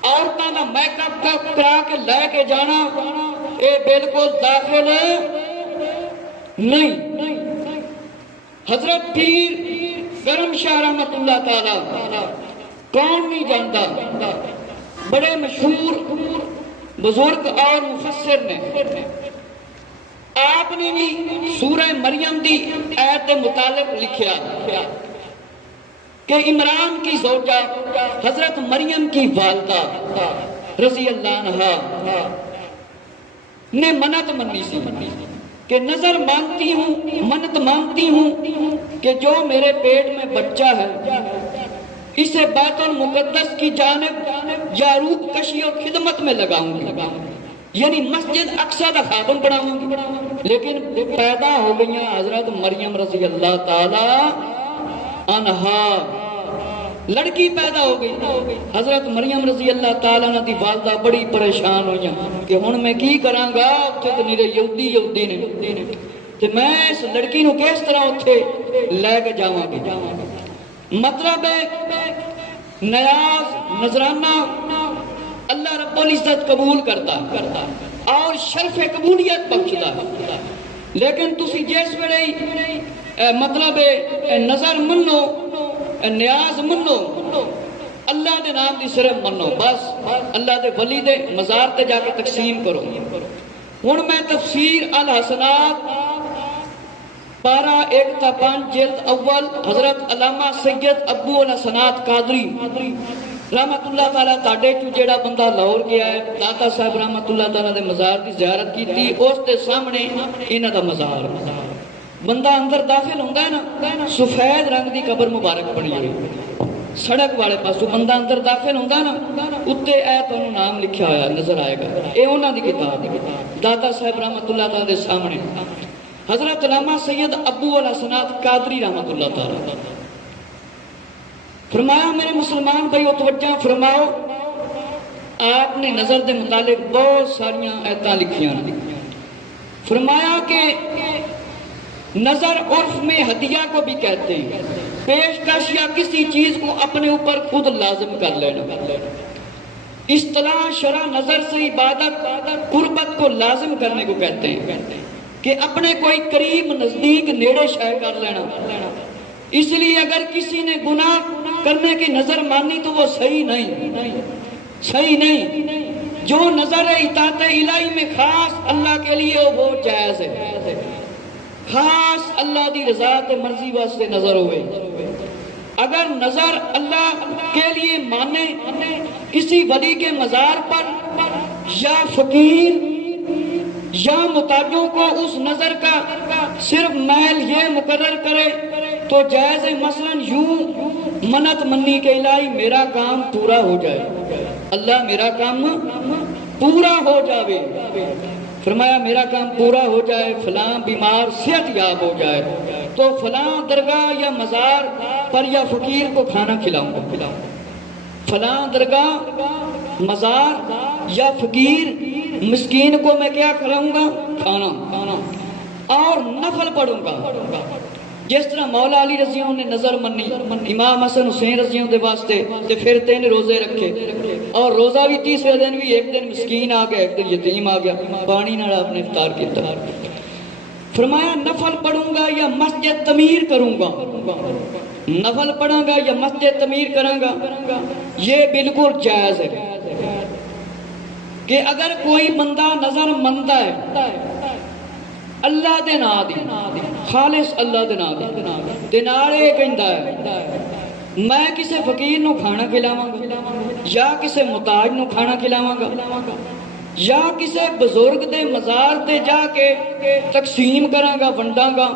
عورتاں دا میک اپ کرا کے لے کے جانا، اے بالکل داخل نہیں۔ حضرت پیر کرم شاہ رحمت اللہ تعالی کون نہیں جانتا، بڑے مشہور بزرگ اور مفسر نے، آپ نے بھی سورہ مریم دی آیت متعلق لکھیا کہ عمران کی زوجہ حضرت مریم کی والدہ رضی اللہ عنہا نے منت منی سی کہ نظر مانگتی ہوں، منت مانگتی ہوں کہ جو میرے پیٹ میں بچہ ہے اسے بیت المقدس کی جانب یاروب کشی اور خدمت میں لگاؤں گی، یعنی مسجد اقصی دا خادم بناؤں گی۔ لیکن پیدا ہو گئی حضرت مریم رضی اللہ تعالی عنہا، لڑکی پیدا ہو گئی۔ حضرت مریم رضی اللہ تعالیٰ عنہ دی والدہ بڑی پریشان ہو جائیں کہ ہن میں کی کراں گا، اتھے تے میرے یہودی نے تے میں اس لڑکی نو کس طرح اتھے لے کے جاواں گی۔ مطلب ہے نیاز نذرانہ اللہ رب العزت قبول کرتا اور شرف قبولیت بخشتا، لیکن تسی جس ویلے مطلب نظر منو، نیاز منو، اللہ دے نام دی صرف منو، بس اللہ دے ولی دے مزار تے جا کے تقسیم کرو۔ ہن میں تفسیر الحسنات پارہ 1-5 جلد اول حضرت علامہ سید ابو الحسنات قادری رحمت اللہ تعالیٰ تاڑے چو جیڑا بندہ لاہور گیا ہے، داتا صاحب رحمت اللہ تعالیٰ دے مزار دی زیارت کی تھی، اس دے سامنے انہاں دا مزار، بندہ اندر داخل ہوندہ ہے نا، سفید رنگ دی قبر مبارک بنی ہوئی سڑک والے پاسوں، بندہ اندر داخل ہوندہ نا، اتے ایت انہوں نام لکھا ہویا نظر آئے گا، اے انہاں دی کتاب داتا صاحب رحمت اللہ تعالیٰ دے سامنے حضرت علامہ سید ابو الحسنات قادری رحمت اللہ تعالیٰ فرمایا میرے مسلمان بھائی توجہ فرماؤ، آپ نے نظر دے متعلق بہت ساریاں آیتاں لکھیاں، فرمایا کہ نظر عرف میں ہدیہ کو بھی کہتے ہیں، پیشکش یا کسی چیز کو اپنے اوپر خود لازم کر لینا۔ اصطلاح شرع نظر سے عبادت قربت کو لازم کرنے کو کہتے ہیں کہ اپنے کوئی قریب نزدیک نیڑے شے کر لینا۔ اس لیے اگر کسی نے گناہ کرنے کی نظر مانی تو وہ صحیح نہیں، جو نظر اطاعت الہی میں خاص اللہ کے لیے وہ جائز ہے، خاص اللہ دی رضا تے مرضی واسطے نظر ہوئے۔ اگر نظر اللہ کے لیے مانے کسی ولی کے مزار پر یا فقیر یا محتاجوں کو اس نظر کا صرف محل یہ مقرر کرے تو جائز، مثلا یوں منت منی کہ الہی میرا کام پورا ہو جائے، اللہ میرا کام پورا ہو جائے، فرمایا میرا کام پورا ہو جائے، فلاں بیمار صحت یاب ہو جائے تو فلاں درگاہ یا مزار پر یا فقیر کو کھانا کھلاؤں گا، فلاں درگاہ مزار یا فقیر مسکین کو میں کیا کھلاؤں گا، کھانا، اور نفل پڑھوں گا۔ جس طرح مولا علی رضی اللہ نے نظر منی امام حسن حسین رضی اللہ دے واسطے تے پھر 3 روزے رکھے، اور روزہ بھی تیسرے دن بھی، ایک دن مسکین آ گیا، ایک دن یتیم آ گیا، پانی نال آپ نے افطار کیتا۔ فرمایا نفل پڑھوں گا یا مسجد تعمیر کروں گا، نفل پڑھوں گا یا مسجد تعمیر کروں گا، یہ بالکل جائز ہے۔ کہ اگر کوئی بندہ نظر منتا ہے اللہ دے نام دی، خالص اللہ دے نام دی، تے نال اے کہندا ہے میں کسے فقیر نو کھانا کھلاواں گا، یا کسے محتاج نو کھانا کھلاواں گا، یا کسے بزرگ دے مزار تے جا کے تقسیم کراں گا، ونڈاں گا،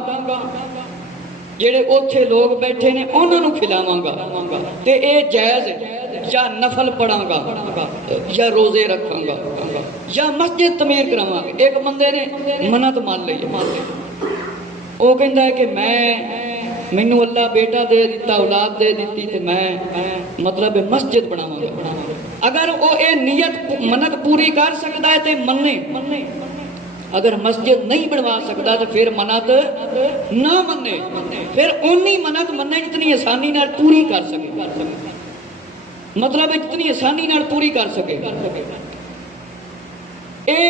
جڑے اوتھے لوگ بیٹھے نے انہاں نو کھلاواں گا، تے اے جائز ہے، یا نفل پڑھاں گا، یا روزے رکھاں گا، یا مسجد تعمیر کراواں گا۔ ایک بندے نے منت مان لئی، وہ کہندا ہے کہ مینوں اللہ بیٹا دے دیتا، اولاد دے دیتی، تے میں مطلب مسجد بناواں گا۔ اگر وہ اے نیت منت پوری کر سکتا ہے تے منے، اگر مسجد نہیں بنوا سکتا تو پھر منت نہ منے، پھر اونی منت منے جتنی آسانی نال پوری کر سکے، مطلب جتنی آسانی نال پوری کر سکے۔ اے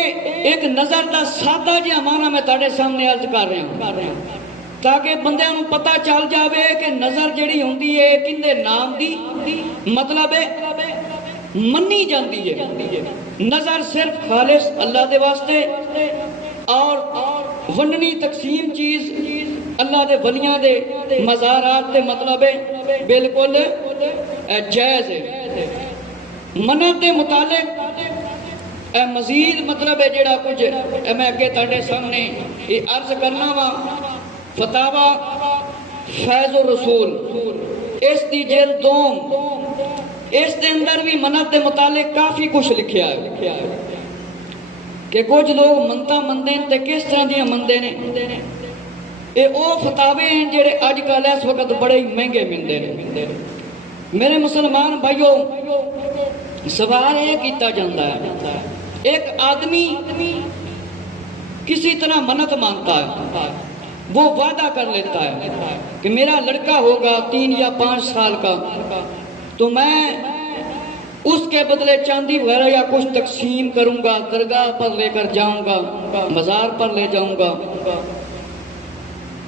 ایک نظر دا سادہ جہا معنی میں تہاڈے سامنے عرض کر رہا ہوں تاکہ بندیاں نوں پتہ چل جاوے کہ نظر جڑی ہوندی ہے کندے نام دی، مطلب منی جاندی ہے۔ نظر صرف خالص اللہ دے واسطے، اور ونڈنی تقسیم چیز اللہ دے ولیاں دے مزارات تے مطلب بالکل جائز ہے۔ منت دے متعلق مزید مطلب ہے جڑا کچھ میں اگے تہاڈے سامنے یہ عرض کرنا وا، فتاوا فیض الرسول اس دی جلد 2، اس دے اندر بھی منت دے متعلق کافی کچھ لکھیا ہے کہ کچھ لوگ منتا مندے تے کس طرح دیا مندے نے۔ اے او فتاوے ہیں جڑے اج کل اس وقت بڑے ہی مہنگے ملتے ہیں۔ میرے مسلمان بھائیو، سوال یہ کیتا جاتا ہے ایک آدمی کسی طرح منت مانتا ہے، وہ وعدہ کر لیتا ہے کہ میرا لڑکا ہوگا 3 یا 5 سال کا تو میں اس کے بدلے چاندی وغیرہ یا کچھ تقسیم کروں گا، درگاہ پر لے کر جاؤں گا، مزار پر لے جاؤں گا۔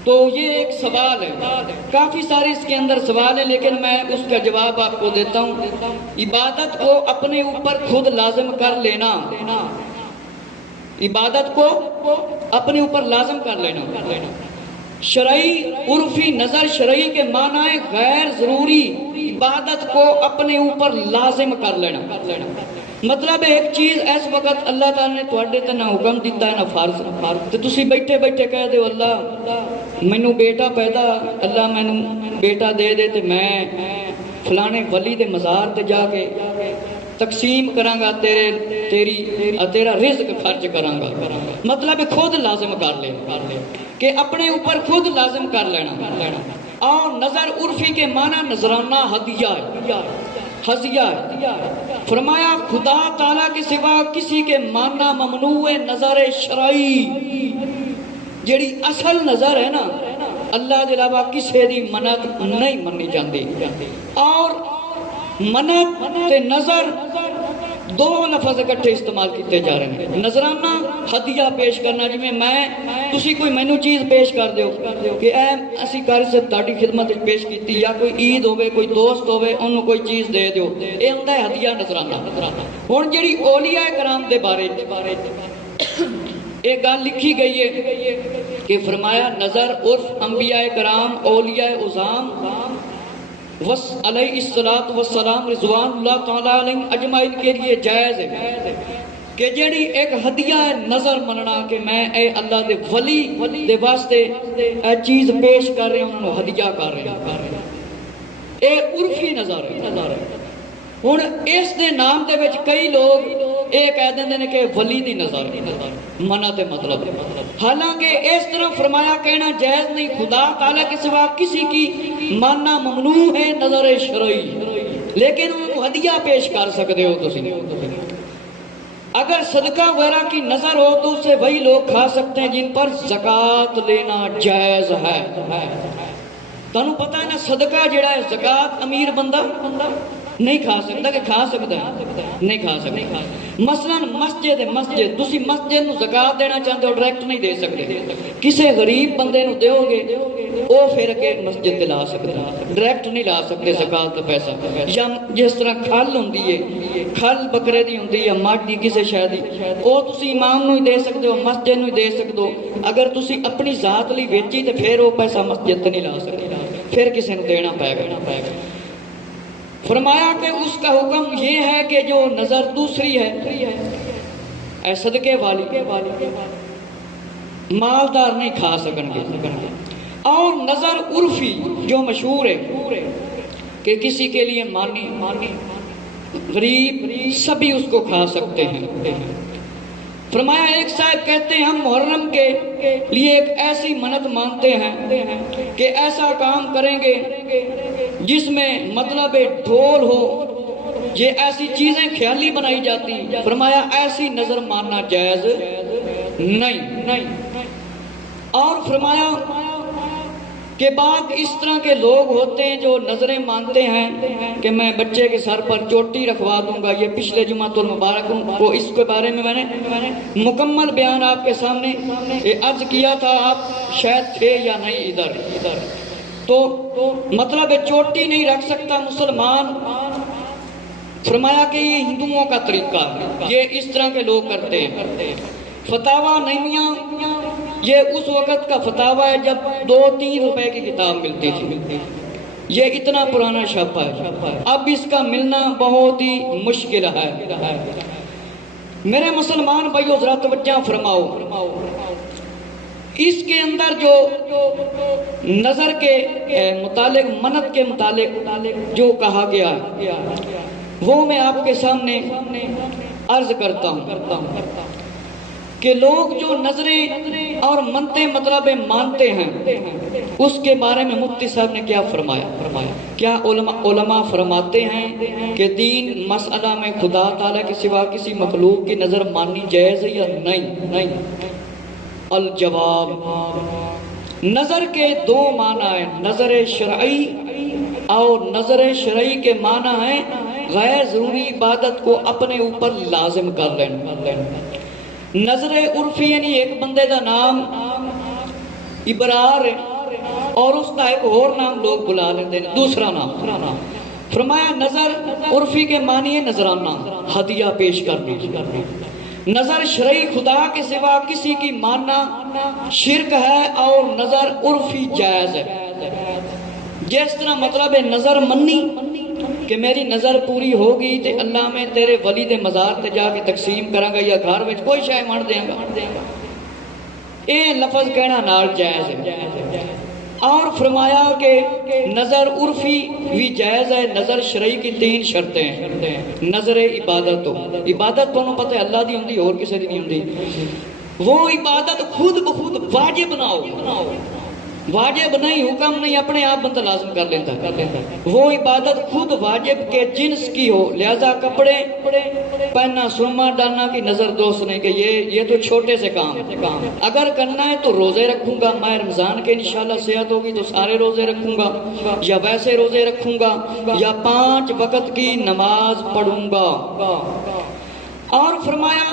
تو یہ ایک سوال ہے، کافی سارے اس کے اندر سوال ہیں، لیکن میں اس کا جواب آپ کو دیتا ہوں۔ عبادت کو اپنے اوپر خود لازم کر لینا، عبادت کو اپنے اوپر لازم کر لینا، شرعی عرفی نظر شرعی کے معنی غیر ضروری عبادت کو اپنے اوپر لازم کر لینا۔ مطلب ایک چیز اس وقت اللہ تعالی نے تواڈے تے نہ حکم دیتا ہے نہ فرض، تے تسی بیٹھے بیٹھے کہہ دیو اللہ مینوں بیٹا پیدا، اللہ مینوں بیٹا دے دے تے میں فلانے ولی دے مزار تے جا کے تقسیم کراں گا، تیرا رزق خرچ کراں گا۔ مطلب خود لازم کر لے کہ اپنے اوپر خود لازم کر لینا۔ اور نظر عرفی کے معنی نذرانہ ہدیہ ہے، ہدیہ ہے۔ فرمایا خدا تعالیٰ کے سوا کسی کے ماننا ممنوع ہے۔ نظر شرعی جڑی اصل نظر ہے نا، اللہ دے علاوہ کسی دی منت نہیں منی جاندی۔ اور منت تے نظر دو لفظ اکٹھے استعمال کیتے جا رہے ہیں۔ نظرانہ ہدیہ پیش کرنا، جی میں تسی کوئی مینوں چیز پیش کر دیو کہ اے اسی کاری سے تاڑی خدمت پیش کیتی، یا کوئی عید ہوئے، کوئی دوست ہوئے، انہوں کوئی چیز دے دیو، اے ہوندا ہے ہدیہ نظرانہ۔ ہن جڑی اولیاء کرام دے بارے ایک گل لکھی گئی ہے کہ فرمایا نظر عرف انبیاء کرام اولیاء عظام علیہ الصلوۃ والسلام رضوان اللہ تعالیٰ علیہ اجمعین کے لیے جائز ہے کہ جڑی ایک ہدیہ ہے نظر مننا کہ میں اے اللہ دے ولی دے واسطے اے چیز پیش کر رہے ہیں، انہوں ہدیہ کر رہے ہیں، اے عرفی نظر ہے۔ ہن اس دے نام دے وچ کئی لوگ اے کہہ دیندے نے کہ ولی دی نظر منع تے مطلب، حالانکہ اس طرح فرمایا کہنا جائز نہیں۔ خدا تعالیٰ کے سوا کسی کی ماننا ممنوع ہے نظر شرعی، لیکن انہوں ہدیہ پیش کر سکتے ہو تسی۔ اگر صدقہ وغیرہ کی نظر ہو تو اسے وہی لوگ کھا سکتے ہیں جن پر زکوٰۃ لینا جائز ہے۔ تانوں پتہ ہے نا صدقہ جڑا ہے زکوٰۃ امیر بندہ نہیں کھا سکتا، کہ کھا سکتا ہے نہیں کھا سکتا۔ مثلا مسجد تسی مسجد نو زکوٰۃ دینا چاہتے ہو، ڈائریکٹ نہیں دے سکتے، کسے غریب بندے نو دیو گے وہ پھر کے مسجد تے لا سکتے ڈائریکٹ نہیں لا سکتے زکات دا پیسہ. یا جس طرح کھل ہوندی ہے کھل بکرے دی ہوندی ہے ماٹ دی کسے شے دی وہ تسی امام نو ہی دے سکتے ہو مسجد نو ہی دے سکتے ہو. اگر تسی اپنی ذات لئی ویچی تے پھر وہ پیسہ مسجد تے نہیں لا سکتے پھر کسی نو دینا پائے گا. فرمایا کہ اس کا حکم یہ ہے کہ جو نظر دوسری ہے اے صدقے والی مالدار نہیں کھا سکن گے. اور نظر عرفی جو مشہور ہے کہ کسی کے لیے مانی غریب سبھی اس کو کھا سکتے ہیں. فرمایا ایک صاحب کہتے ہیں ہم محرم کے لیے ایک ایسی منت مانتے ہیں کہ ایسا کام کریں گے جس میں مطلب ڈھول ہو یہ ایسی چیزیں خیالی بنائی جاتی. فرمایا ایسی نظر ماننا جائز نہیں. اور فرمایا کہ بعد اس طرح کے لوگ ہوتے ہیں جو نظریں مانتے ہیں کہ میں بچے کے سر پر چوٹی رکھوا دوں گا. یہ پچھلے جمعۃ المبارک کو اس کے بارے میں نے مکمل بیان آپ کے سامنے عرض کیا تھا. آپ شاید تھے یا نہیں ادھر. تو مطلب چوٹی نہیں رکھ سکتا مسلمان. فرمایا کہ یہ ہندوؤں کا طریقہ ہے یہ اس طرح کے لوگ کرتے ہیں. فتاوا نعیمیہ یہ اس وقت کا فتاوا ہے جب 2-3 روپے کی کتاب ملتی تھی. یہ اتنا پرانا چھاپا ہے اب اس کا ملنا بہت ہی مشکل ہے. میرے مسلمان بھائیو ذرا توجہ فرماؤ. اس کے اندر جو نظر کے متعلق منت کے متعلق جو کہا گیا وہ میں آپ کے سامنے عرض کرتا ہوں کہ لوگ جو نظریں اور منتیں مطلب مانتے ہیں اس کے بارے میں مفتی صاحب نے کیا فرمایا. کیا علماء فرماتے ہیں کہ دین مسئلہ میں خدا تعالیٰ کے سوا کسی مخلوق کی نظر ماننی جائز ہے یا نہیں؟ الجواب نظر کے 2 معنی ہیں نظر شرعی اور نظر شرعی کے معنی ہیں غیر ضروری عبادت کو اپنے اوپر لازم کر لینا. نظر عرفی یعنی ایک بندے دا نام ابرار ہے اور اس کا ایک اور نام لوگ بلا لیتے ہیں دوسرا نام. فرمایا نظر عرفی کے معنی ہے نذرانہ ہدیہ پیش کرنا. نظر شرعی خدا کے سوا کسی کی ماننا شرک ہے اور نظر عرفی جائز ہے. جس طرح مطلب ہے نظر منی کہ میری نظر پوری ہوگی تے اللہ میں تیرے ولی دے مزار تے جا کے تقسیم کراں گا یا گھر وچ کوئی شے مار دیاں گا اے لفظ کہنا نال جائز ہے. اور فرمایا کہ نظر عرفی بھی جائز ہے. نظر شرعی کی 3 شرطیں ہیں. نظر عبادت ہو عبادت تو پتہ ہے اللہ دی ہوندی اور کسی دی نہیں ہوندی. وہ عبادت خود بخود واجب نہ ہو واجب نہیں حکم نہیں اپنے آپ بندہ لازم کر لیتا ہے. وہ عبادت خود واجب کے جنس کی ہو لہذا کپڑے پہننا سرما ڈالنا کی نظر دوست نہیں کہ یہ تو چھوٹے سے کام. اگر کرنا ہے تو روزے رکھوں گا ماہ رمضان کے انشاءاللہ صحت ہوگی تو سارے روزے رکھوں گا یا ویسے روزے رکھوں گا یا 5 وقت کی نماز پڑھوں گا. اور فرمایا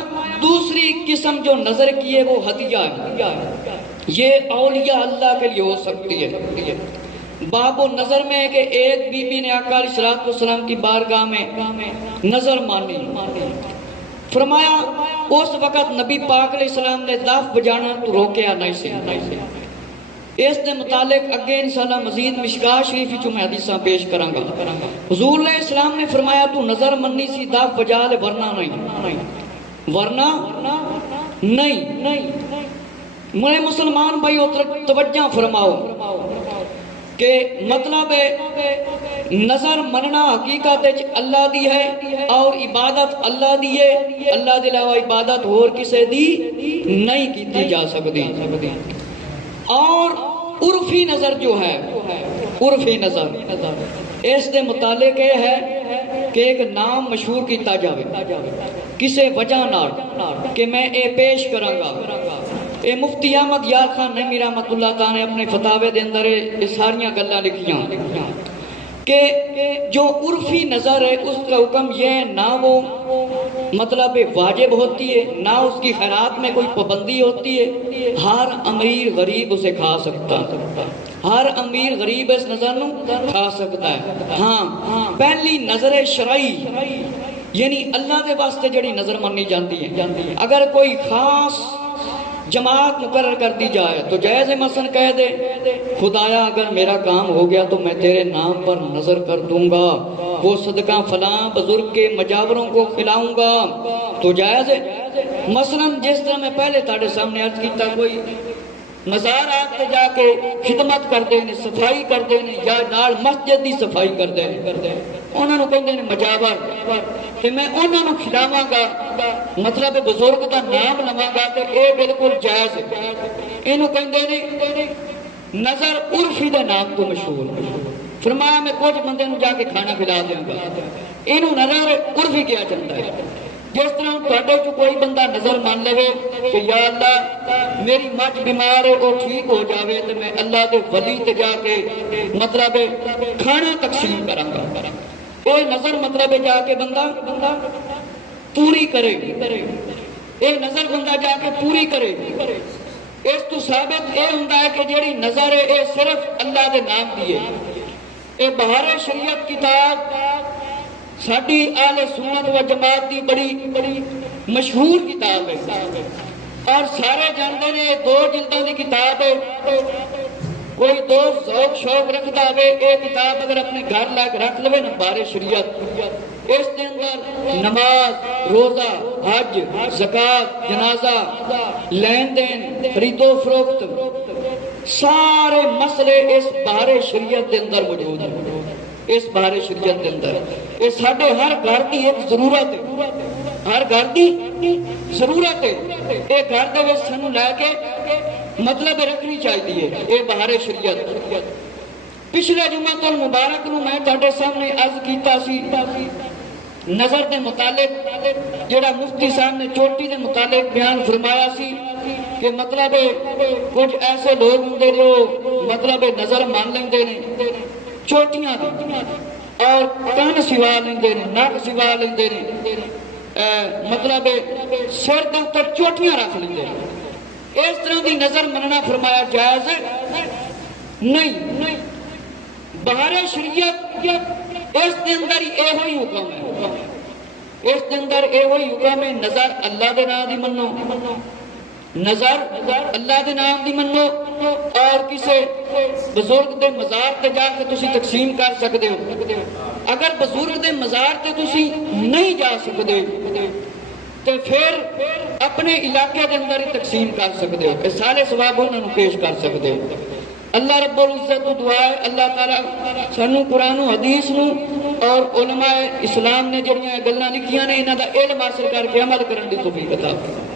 دوسری قسم جو نظر کی ہے وہ ہدیہ ہے. یہ اولیاء اللہ کے لیے ہو سکتی ہے. باب و نظر میں ہے کہ ایک بی بی نے آقا علیہ السلام کی بارگاہ میں نظر مانی. فرمایا اس وقت نبی پاک علیہ السلام نے دف بجانا تو روکیا نہیں سے. اس کے متعلق اگے انشاءاللہ مزید مشکاہ شریف جو میں حدیثاں پیش کروں گا. حضور علیہ السلام نے فرمایا تو نظر مننی سی دف بجا لے ورنہ نہیں. میرے مسلمان بھائیو توجہ فرماؤ کہ مطلب نظر مننا حقیقت اللہ دی ہے اور عبادت اللہ دی ہے. اللہ دے علاوہ عبادت اور کسے دی نہیں کیتی جا سکتی. اور عرفی نظر جو ہے عرفی نظر اس دے متعلق یہ ہے کہ ایک نام مشہور کیتا جاوے کسے وجہ نال کہ میں اے پیش کراں گا. اے مفتی احمد یار خان نعیمی رحمت اللہ تعالی نے اپنے فتاوے دے اندر یہ ساریاں گلاں لکھیاں کہ جو عرفی نظر ہے اس کا حکم یہ ہے نہ وہ مطلب واجب ہوتی ہے نہ اس کی خیرات میں کوئی پابندی ہوتی ہے. ہر امیر غریب اسے کھا سکتا. ہر امیر غریب اس نظر نو کھا سکتا ہے۔ ہاں پہلی نظر شرعی یعنی اللہ دے واسطے جڑی نظر منی جاتی ہے، اگر کوئی خاص جماعت مقرر کر دی جائے تو جائز مثلا کہہ دے خدایا اگر میرا کام ہو گیا تو میں تیرے نام پر نظر کر دوں گا، وہ صدقہ فلاں بزرگ کے مجاوروں کو کھلاؤں گا، تو جائز ہے۔ مثلا جس طرح میں پہلے تاڑے سامنے عرض کیتا، کوئی مزارات تے جا کے خدمت کر دے نے، صفائی کر دے نے، یا نال مسجد دی صفائی کر دے نے، انہاں نوں کہندے نے مجاور، تے میں انہاں نوں کھلاواں گا، مطلب بزرگ دا نام لواں گا، تے اے بالکل جائز ہے۔ اینوں کہندے نے نظر عرفی دے نام تو مشہور۔ فرمایا میں کچھ بندے نوں جا کے کھانا کھلا دیاں گا، اینوں نظر عرفی کیا جاتا ہے۔ جس طرح تواڈے چ کوئی بندہ نظر مان لے کہ یا اللہ میری مجھ بیمار ہے وہ ٹھیک ہو جاوے تو میں اللہ دے ولی تے جا کے مطلب کھانا تقسیم کراں گا، اے نظر مطلب جا کے بندہ پوری کرے، اے نظر بندہ جا کے پوری کرے۔ اس تو ثابت اے ہوندا ہے کہ جیڑی نظر ہے اے صرف اللہ دے نام دی ہے۔ اے بہار شریعت کتاب ساڈی اہل سنت و جماعت دی بڑی مشہور کتاب ہے، اور سارے جانتے ہیں 2 جلدوں کی کتاب ہے۔ کوئی دوست ذوق شوق رکھتا ہوئے اے کتاب اگر اپنے گھر لا کے رکھ لوے نا بہار شریعت، اس کے اندر نماز، روزہ، حج، زکوٰۃ، جنازہ، لین دین، خرید و فروخت، سارے مسئلے اس بہار شریعت کے اندر موجود ہیں۔ اس بہار شریعت کے اندر یہ ساڈے ہر گھر کی ایک ضرورت ہے، ہر گھر کی ضرورت ہے۔ یہ گھر دے وچ سانوں لے کے مطلب رکھنی چاہیے یہ بہار شریعت۔ پچھلے جمعہ المبارک نو میں تہاڈے سامنے عرض کیتا سی نظر دے متعلق، جڑا مفتی صاحب نے چوٹی دے متعلق بیان فرمایا سی کہ مطلب کچھ ایسے لوگ ہوندے جو مطلب نظر مان لیندے نے چوٹیاں اور کان سوا لیندے نے، نک سوا لیندے نے، مطلب سر دے اوپر چوٹیاں رکھ لیندے نے۔ اس طرح دی نظر مننا فرمایا جائز نہیں۔ بہار شریعت اس دے اندر اے ہوئی حکم ہے، اس دے اندر اے ہوئی حکم ہے نظر اللہ دے نام دی منو، نظر اللہ دے نام دی منو، اور کسے بزرگ دے مزار تے جا کے تسی تقسیم کر سکتے ہو۔ اگر بزرگ دے مزار تے تسی نہیں جا سکتے تو پھر اپنے علاقے دے اندر ہی تقسیم کر سکتے ہو، کہ سارے ثواب انہوں نے پیش کر سکتے ہو۔ اللہ رب العزت کو دعا ہے اللہ تعالیٰ سانو قرآن و حدیث نو اور علماء اسلام نے جڑیاں گلاں لکھیاں نے انہاں دا علم حاصل کر کے عمل کرن دی توفیق عطا فرمائے۔